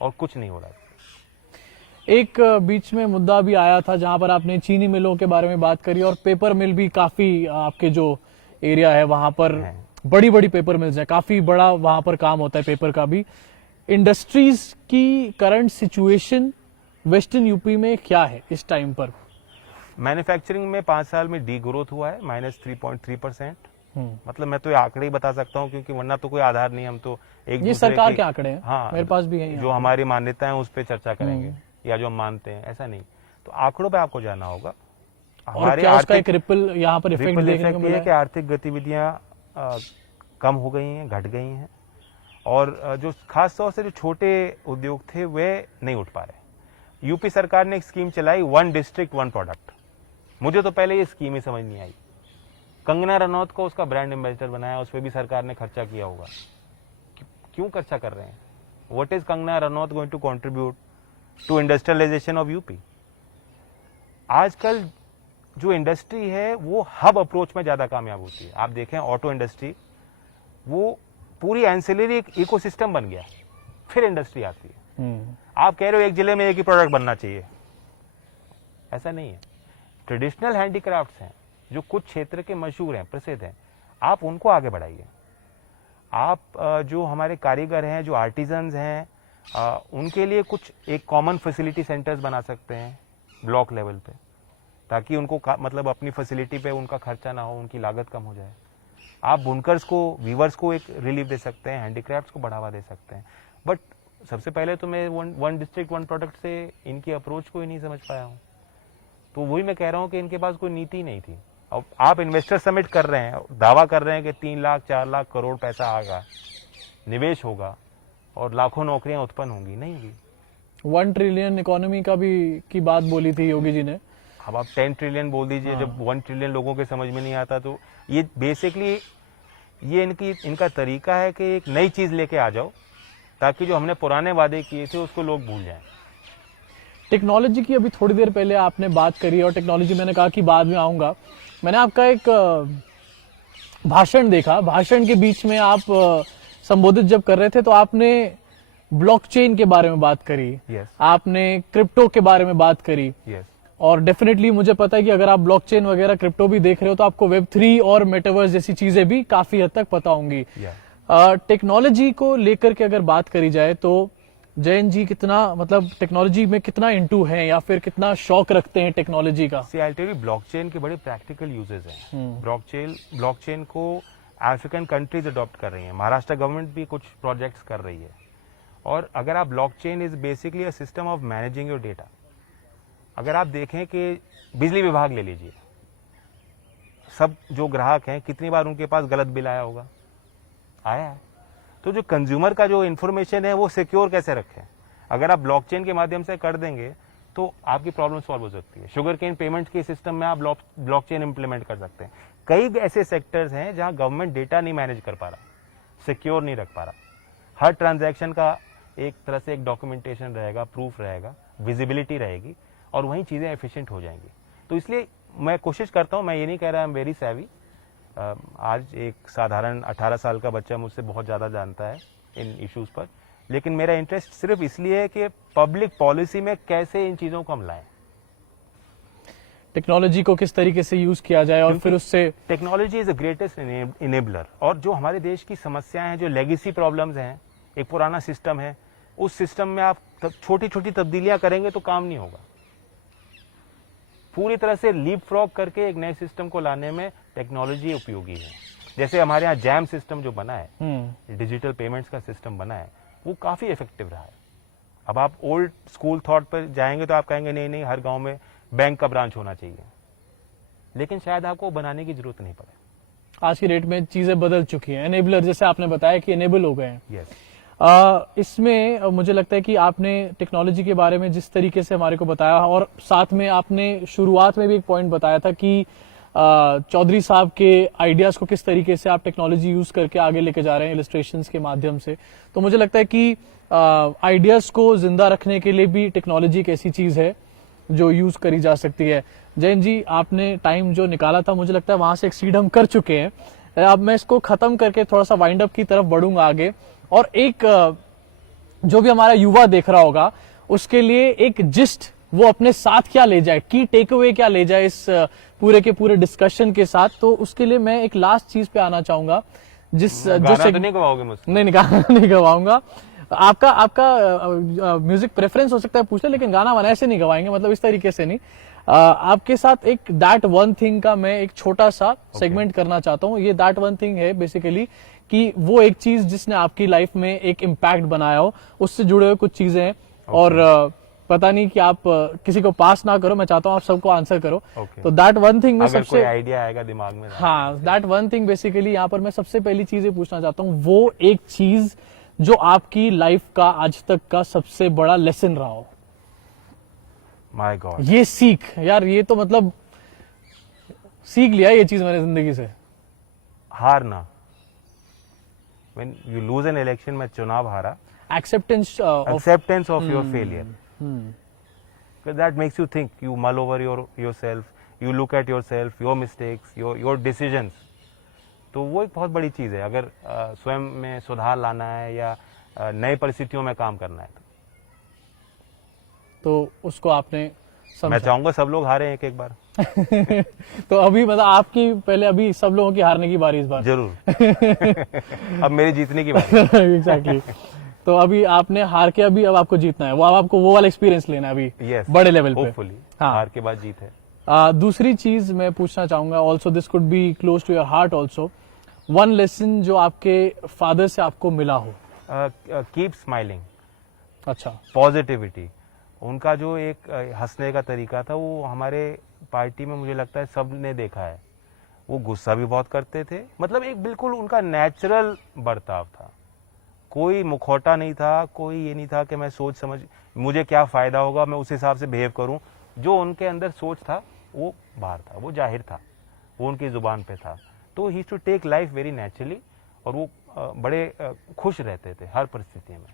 और कुछ नहीं हो रहा। एक बीच में मुद्दा भी आया था जहां पर आपने चीनी मिलों के बारे में बात करी, और पेपर मिल भी काफी, आपके जो एरिया है वहां पर बड़ी बड़ी पेपर मिल्स है, काफी बड़ा वहां पर काम होता है पेपर का भी। इंडस्ट्रीज की करंट सिचुएशन वेस्टर्न यूपी में क्या है इस टाइम पर? मैन्युफैक्चरिंग में 5 साल में डी ग्रोथ हुआ है, -3.3%। मतलब मैं तो ये आंकड़े ही बता सकता हूँ क्योंकि वरना तो कोई आधार नहीं, हम तो एक ये सरकार के आंकड़े हैं। हाँ, मेरे पास भी है, जो हमारी मान्यताएं उस पर चर्चा करेंगे या जो हम मानते हैं, ऐसा नहीं। तो आंकड़ों पे आपको जाना होगा। हमारे क्या उसका एक रिपल यहाँ पर इफेक्ट देखने को मिला है कि आर्थिक गतिविधियां कम हो गई हैं, घट गई हैं, और जो खास तौर से जो छोटे उद्योग थे वे नहीं उठ पा रहे। यूपी सरकार ने एक स्कीम चलाई, 1 डिस्ट्रिक्ट 1 प्रोडक्ट। मुझे तो पहले ये स्कीम ही समझ नहीं आई। कंगना रनौत को उसका ब्रांड एम्बेसडर बनाया, उस पर भी सरकार ने खर्चा किया होगा। क्यों खर्चा कर रहे हैं? What is Kangana Ranaut going to contribute to industrialization of UP? आजकल जो इंडस्ट्री है वो हब अप्रोच में ज्यादा कामयाब होती है। आप देखें ऑटो इंडस्ट्री, वो पूरी एंसिलरी एक इकोसिस्टम बन गया, फिर इंडस्ट्री आती है। आप कह रहे हो एक जिले में एक ही प्रोडक्ट बनना चाहिए, ऐसा नहीं है। ट्रेडिशनल हैंडीक्राफ्ट्स हैं जो कुछ क्षेत्र के मशहूर हैं, प्रसिद्ध हैं, आप उनको आगे बढ़ाइए। आप जो हमारे कारीगर हैं, जो आर्टिजन्स हैं, उनके लिए कुछ एक कॉमन फैसिलिटी सेंटर्स बना सकते हैं ब्लॉक लेवल पे, ताकि उनको मतलब अपनी फैसिलिटी पे उनका खर्चा ना हो, उनकी लागत कम हो जाए। आप बुनकर्स को, वीवर्स को एक रिलीफ दे सकते हैं, हैंडीक्राफ्ट्स को बढ़ावा दे सकते हैं। बट सबसे पहले तो मैं 1 डिस्ट्रिक्ट 1 प्रोडक्ट से इनकी अप्रोच को ही नहीं समझ पाया हूँ। तो वही मैं कह रहा हूँ कि इनके पास कोई नीति नहीं थी। अब आप इन्वेस्टर समिट कर रहे हैं, दावा कर रहे हैं कि 3 लाख 4 लाख करोड़ पैसा आएगा, निवेश होगा और लाखों नौकरियां उत्पन्न होंगी, नहीं होगी। 1 ट्रिलियन इकोनॉमी का भी की बात बोली थी योगी जी ने। अब आप 10 ट्रिलियन बोल दीजिए। हाँ। जब 1 ट्रिलियन लोगों के समझ में नहीं आता, तो ये बेसिकली ये इनका तरीका है कि एक नई चीज लेके आ जाओ ताकि जो हमने पुराने वादे किए थे उसको लोग भूल जाएं। टेक्नोलॉजी की अभी थोड़ी देर पहले आपने बात करी और टेक्नोलॉजी मैंने कहा कि बाद में आऊंगा। मैंने आपका एक भाषण देखा, भाषण के बीच में आप संबोधित जब कर रहे थे तो आपने ब्लॉकचेन के बारे में बात करी, Yes. आपने क्रिप्टो के बारे में बात करी। यस और डेफिनेटली मुझे पता है कि अगर आप ब्लॉकचेन वगैरह क्रिप्टो भी देख रहे हो तो आपको वेब3 और मेटावर्स जैसी चीजें भी काफी हद तक पता होंगी। टेक्नोलॉजी को लेकर के अगर बात करी जाए तो जयंत जी कितना मतलब टेक्नोलॉजी में कितना इंटू है या फिर कितना शौक रखते हैं टेक्नोलॉजी का? सी आई टेल यू, ब्लॉकचेन के बड़े प्रैक्टिकल यूजेस हैं। ब्लॉकचेन को अफ्रीकन कंट्रीज अडॉप्ट कर रही हैं, महाराष्ट्र गवर्नमेंट भी कुछ प्रोजेक्ट्स कर रही है। और अगर आप blockchain is basically a system of managing your data. अगर आप देखें कि बिजली विभाग ले लीजिए, सब जो ग्राहक हैं कितनी बार उनके पास गलत बिल आया होगा, आया है। तो जो कंज्यूमर का जो इन्फॉर्मेशन है वो सिक्योर कैसे रखें, अगर आप ब्लॉकचेन के माध्यम से कर देंगे तो आपकी प्रॉब्लम सॉल्व हो सकती है। शुगर केन पेमेंट के सिस्टम में आप ब्लॉकचेन इंप्लीमेंट कर सकते हैं। कई ऐसे सेक्टर्स हैं जहां गवर्नमेंट डेटा नहीं मैनेज कर पा रहा, सिक्योर नहीं रख पा रहा। हर ट्रांजैक्शन का एक तरह से एक डॉक्यूमेंटेशन रहेगा, प्रूफ रहेगा, विजिबिलिटी रहेगी और वहीं चीजें एफिशिएंट हो जाएंगी। तो इसलिए मैं कोशिश करता हूं, मैं ये नहीं कह रहा आई एम वेरी सैवी। आज एक साधारण 18 साल का बच्चा मुझसे बहुत ज्यादा जानता है इन इश्यूज पर, लेकिन मेरा इंटरेस्ट सिर्फ इसलिए है कि पब्लिक पॉलिसी में कैसे इन चीजों को हम लाएं, टेक्नोलॉजी को किस तरीके से यूज किया जाए और फिर उससे technology is the greatest enabler. और जो हमारे देश की समस्याएं हैं, जो लेगेसी प्रॉब्लम्स हैं, एक पुराना सिस्टम है, उस सिस्टम में आप छोटी छोटी तब्दीलियां करेंगे तो काम नहीं होगा। पूरी तरह से लीप फ्रॉग करके एक नए सिस्टम को लाने में टेक्नोलॉजी उपयोगी है। जैसे हमारे यहाँ जैम सिस्टम जो बना है, डिजिटल पेमेंट्स का सिस्टम बना है, वो काफी इफेक्टिव रहा है। अब आप ओल्ड स्कूल थॉट पर जाएंगे तो आप कहेंगे नहीं नहीं हर गांव में बैंक का ब्रांच होना चाहिए, लेकिन शायद आपको बनाने की जरूरत नहीं पड़े। आज की डेट में चीजें बदल चुकी हैं, एनेबलर जैसे आपने बताया कि एनेबल हो गए हैं। यस। इसमें मुझे लगता है कि आपने टेक्नोलॉजी के बारे में जिस तरीके से हमारे को बताया और साथ में आपने शुरुआत में भी एक पॉइंट बताया था कि चौधरी साहब के आइडियाज को किस तरीके से आप टेक्नोलॉजी यूज करके आगे लेके जा रहे हैं इलस्ट्रेशंस के माध्यम से। तो मुझे लगता है कि आइडियाज को जिंदा रखने के लिए भी टेक्नोलॉजी एक ऐसी चीज है जो यूज करी जा सकती है। जैन जी, आपने टाइम जो निकाला था मुझे लगता है वहां से एक्सीड हम कर चुके हैं। अब मैं इसको खत्म करके थोड़ा सा वाइंड अप की तरफ बढ़ूंगा आगे, और एक जो भी हमारा युवा देख रहा होगा उसके लिए एक जिस्ट वो अपने साथ क्या ले जाए, की टेक अवे क्या ले जाए इस पूरे के पूरे डिस्कशन के साथ। तो उसके लिए मैं एक लास्ट चीज पे आना चाहूंगा जिस गाना तो नहीं गवाओगे मुझसे? नहीं गाना नहीं गवाऊंगा। आपका म्यूजिक प्रेफरेंस हो सकता है पूछ ले, लेकिन गाना वाना ऐसे नहीं गवाएंगे, मतलब इस तरीके से नहीं। आपके साथ एक दैट वन थिंग का मैं एक छोटा सा सेगमेंट करना चाहता हूँ। ये दैट वन थिंग है बेसिकली कि वो एक चीज जिसने आपकी लाइफ में एक इम्पैक्ट बनाया हो, उससे जुड़े हुए कुछ चीजें हैं। और पता नहीं कि आप किसी को पास ना करो, मैं चाहता हूँ आप सबको आंसर करो। तो दैट वन थिंग में सबसे कोई आइडिया आएगा दिमाग में, हाँ दैट वन थिंग बेसिकली यहाँ पर मैं सबसे पहली चीज ये पूछना चाहता हूँ, वो एक चीज जो आपकी लाइफ का आज तक का सबसे बड़ा लेसन रहा हो। माय गॉड, ये सीख यार, ये तो मतलब सीख लिया ये चीज मैंने जिंदगी से। हारना। When you lose an election, मैं चुनाव हारा, acceptance of your failure. Because that makes you think, you mull over yourself, you look at yourself, your mistakes, your decisions. तो वो एक बहुत बड़ी चीज है अगर स्वयं में सुधार लाना है या नई परिस्थितियों में काम करना है तो उसको आपने समझा। मैं चाहूंगा सब लोग हारे एक बार। तो अभी मतलब आपकी पहले अभी सब लोगों की हारने की बारी इस बार जरूर। अब मेरी जीतने की बारी। एग्जैक्टली। तो अभी आपने हार के अभी अब आपको जीतना है, वो आपको वो वाला एक्सपीरियंस लेना है अभी। yes, बड़े लेवल पे। होपफुली हाँ, हार के बाद जीत है। दूसरी चीज मैं पूछना चाहूंगा, also this could be close to your heart also, one lesson जो आपके फादर से आपको मिला हो। Keep smiling. अच्छा। पॉजिटिविटी, उनका जो एक हंसने का तरीका था वो हमारे पार्टी में मुझे लगता है सब ने देखा है। वो गुस्सा भी बहुत करते थे, मतलब एक बिल्कुल उनका नेचुरल बर्ताव था, कोई मुखौटा नहीं था, कोई ये नहीं था कि मैं सोच समझ मुझे क्या फायदा होगा मैं उस हिसाब से बिहेव करूं। जो उनके अंदर सोच था वो बाहर था, वो जाहिर था, वो उनकी जुबान पे था। तो he to take life very naturally और वो बड़े खुश रहते थे हर परिस्थिति में।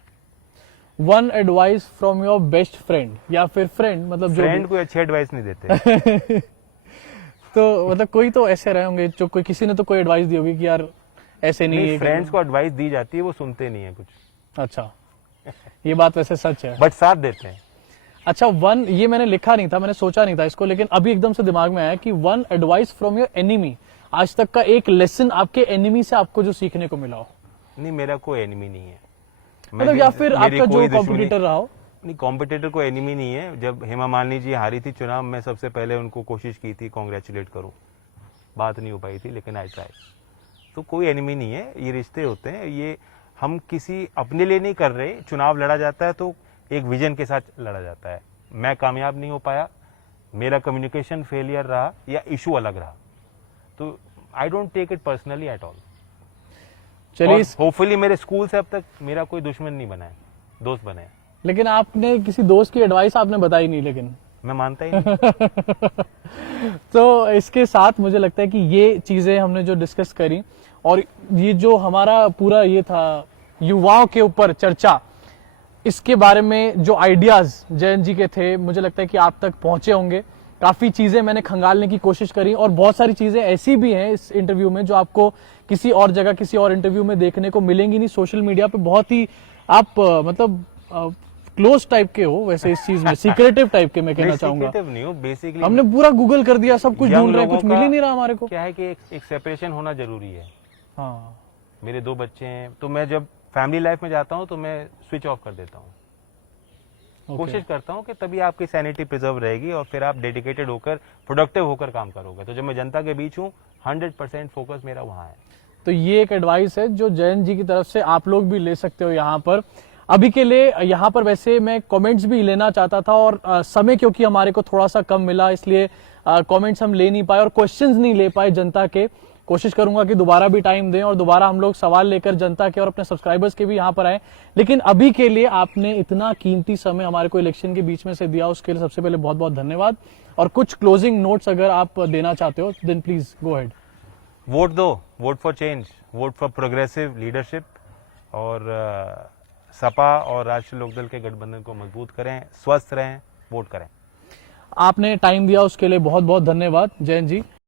One advice from your best friend या फिर फ्रेंड, मतलब जो फ्रेंड कोई अच्छी एडवाइस नहीं देते। तो मतलब कोई तो ऐसे रहे होंगे जो कोई किसी ने तो कोई एडवाइस दी होगी कि यार ऐसे नहीं है फ्रेंड्स को एडवाइस दी जाती है, वो सुनते नहीं है कुछ। अच्छा, ये बात वैसे सच है। बट साथ देते हैं। अच्छा, वन, ये मैंने लिखा नहीं था, मैंने सोचा नहीं था इसको, लेकिन अभी एकदम से दिमाग में आया कि one advice from your enemy, आज तक का एक लेसन आपके एनिमी से आपको जो सीखने को मिला हो। नहीं, मेरा कोई एनिमी नहीं है। मतलब या फिर आपका जो कॉम्पिटिटर रहा हो। नहीं, कॉम्पिटिटर को एनिमी नहीं है। जब हेमा मालिनी जी हारी थी चुनाव, मैं सबसे पहले उनको कोशिश की थी कॉन्ग्रेचुलेट करूं, बात नहीं हो पाई थी, लेकिन आई ट्राई। तो कोई एनिमी नहीं है, ये रिश्ते होते हैं। ये हम किसी अपने लिए नहीं कर रहे। चुनाव लड़ा जाता है तो एक विजन के साथ लड़ा जाता है। मैं कामयाब नहीं हो पाया, मेरा कम्युनिकेशन फेलियर रहा या इशू अलग रहा, तो I don't take it personally at all. चलिए, होपफुली मेरे स्कूल से अब तक मेरा कोई दुश्मन नहीं बना है, दोस्त बने हैं। लेकिन आपने किसी दोस्त की एडवाइस आपने बताई नहीं, लेकिन मैं मानता ही नहीं। तो इसके साथ मुझे लगता है कि ये चीजें हमने जो डिस्कस करी, और ये जो हमारा पूरा ये था युवाओं के ऊपर चर्चा, इसके बारे में जो आइडियाज जयंत जी के थे, मुझे लगता है कि आप तक पहुंचे होंगे। काफी चीजें मैंने खंगालने की कोशिश करी, और बहुत सारी चीजें ऐसी भी हैं इस इंटरव्यू में जो आपको किसी और जगह, किसी और इंटरव्यू में देखने को मिलेंगी नहीं। सोशल मीडिया पे बहुत ही आप मतलब क्लोज टाइप के हो वैसे इस चीज में, सीक्रेटिव टाइप के मैं कहना चाहूंगा। नहीं हो, बेसिकली हमने पूरा गूगल कर दिया, सब कुछ ढूंढ रहे हैं, कुछ मिल ही नहीं रहा हमारे को। क्या है कि एक सेपरेशन होना जरूरी है। हाँ, मेरे 2 बच्चे हैं, तो मैं जब फैमिली लाइफ में जाता हूँ तो मैं स्विच ऑफ कर देता हूँ। कोशिश करता हूँ कि तभी आपकी सैनिटी प्रिजर्व रहेगी और फिर आप डेडिकेटेड होकर, प्रोडक्टिव होकर काम करोगे। तो जब मैं जनता के बीच हूँ, 100% फोकस मेरा वहां है। तो ये एक एडवाइस है जो जयंत जी की तरफ से आप लोग भी ले सकते हो यहाँ पर। अभी के लिए यहाँ पर वैसे मैं कमेंट्स भी लेना चाहता था, और समय क्योंकि हमारे को थोड़ा सा कम मिला, इसलिए कमेंट्स हम ले नहीं पाए और क्वेश्चंस नहीं ले पाए जनता के। कोशिश करूंगा कि दोबारा भी टाइम दें और दोबारा हम लोग सवाल लेकर जनता के और अपने सब्सक्राइबर्स के भी यहाँ पर आए। लेकिन अभी के लिए आपने इतना कीमती समय हमारे को इलेक्शन के बीच में से दिया, उसके लिए सबसे पहले बहुत बहुत धन्यवाद। और कुछ क्लोजिंग नोट्स अगर आप देना चाहते हो, then please go ahead. Vote दो, vote for change, vote for progressive leadership, और सपा और राष्ट्रीय लोकदल के गठबंधन को मजबूत करें, स्वस्थ रहें, वोट करें। आपने टाइम दिया उसके लिए बहुत बहुत धन्यवाद जयंत जी।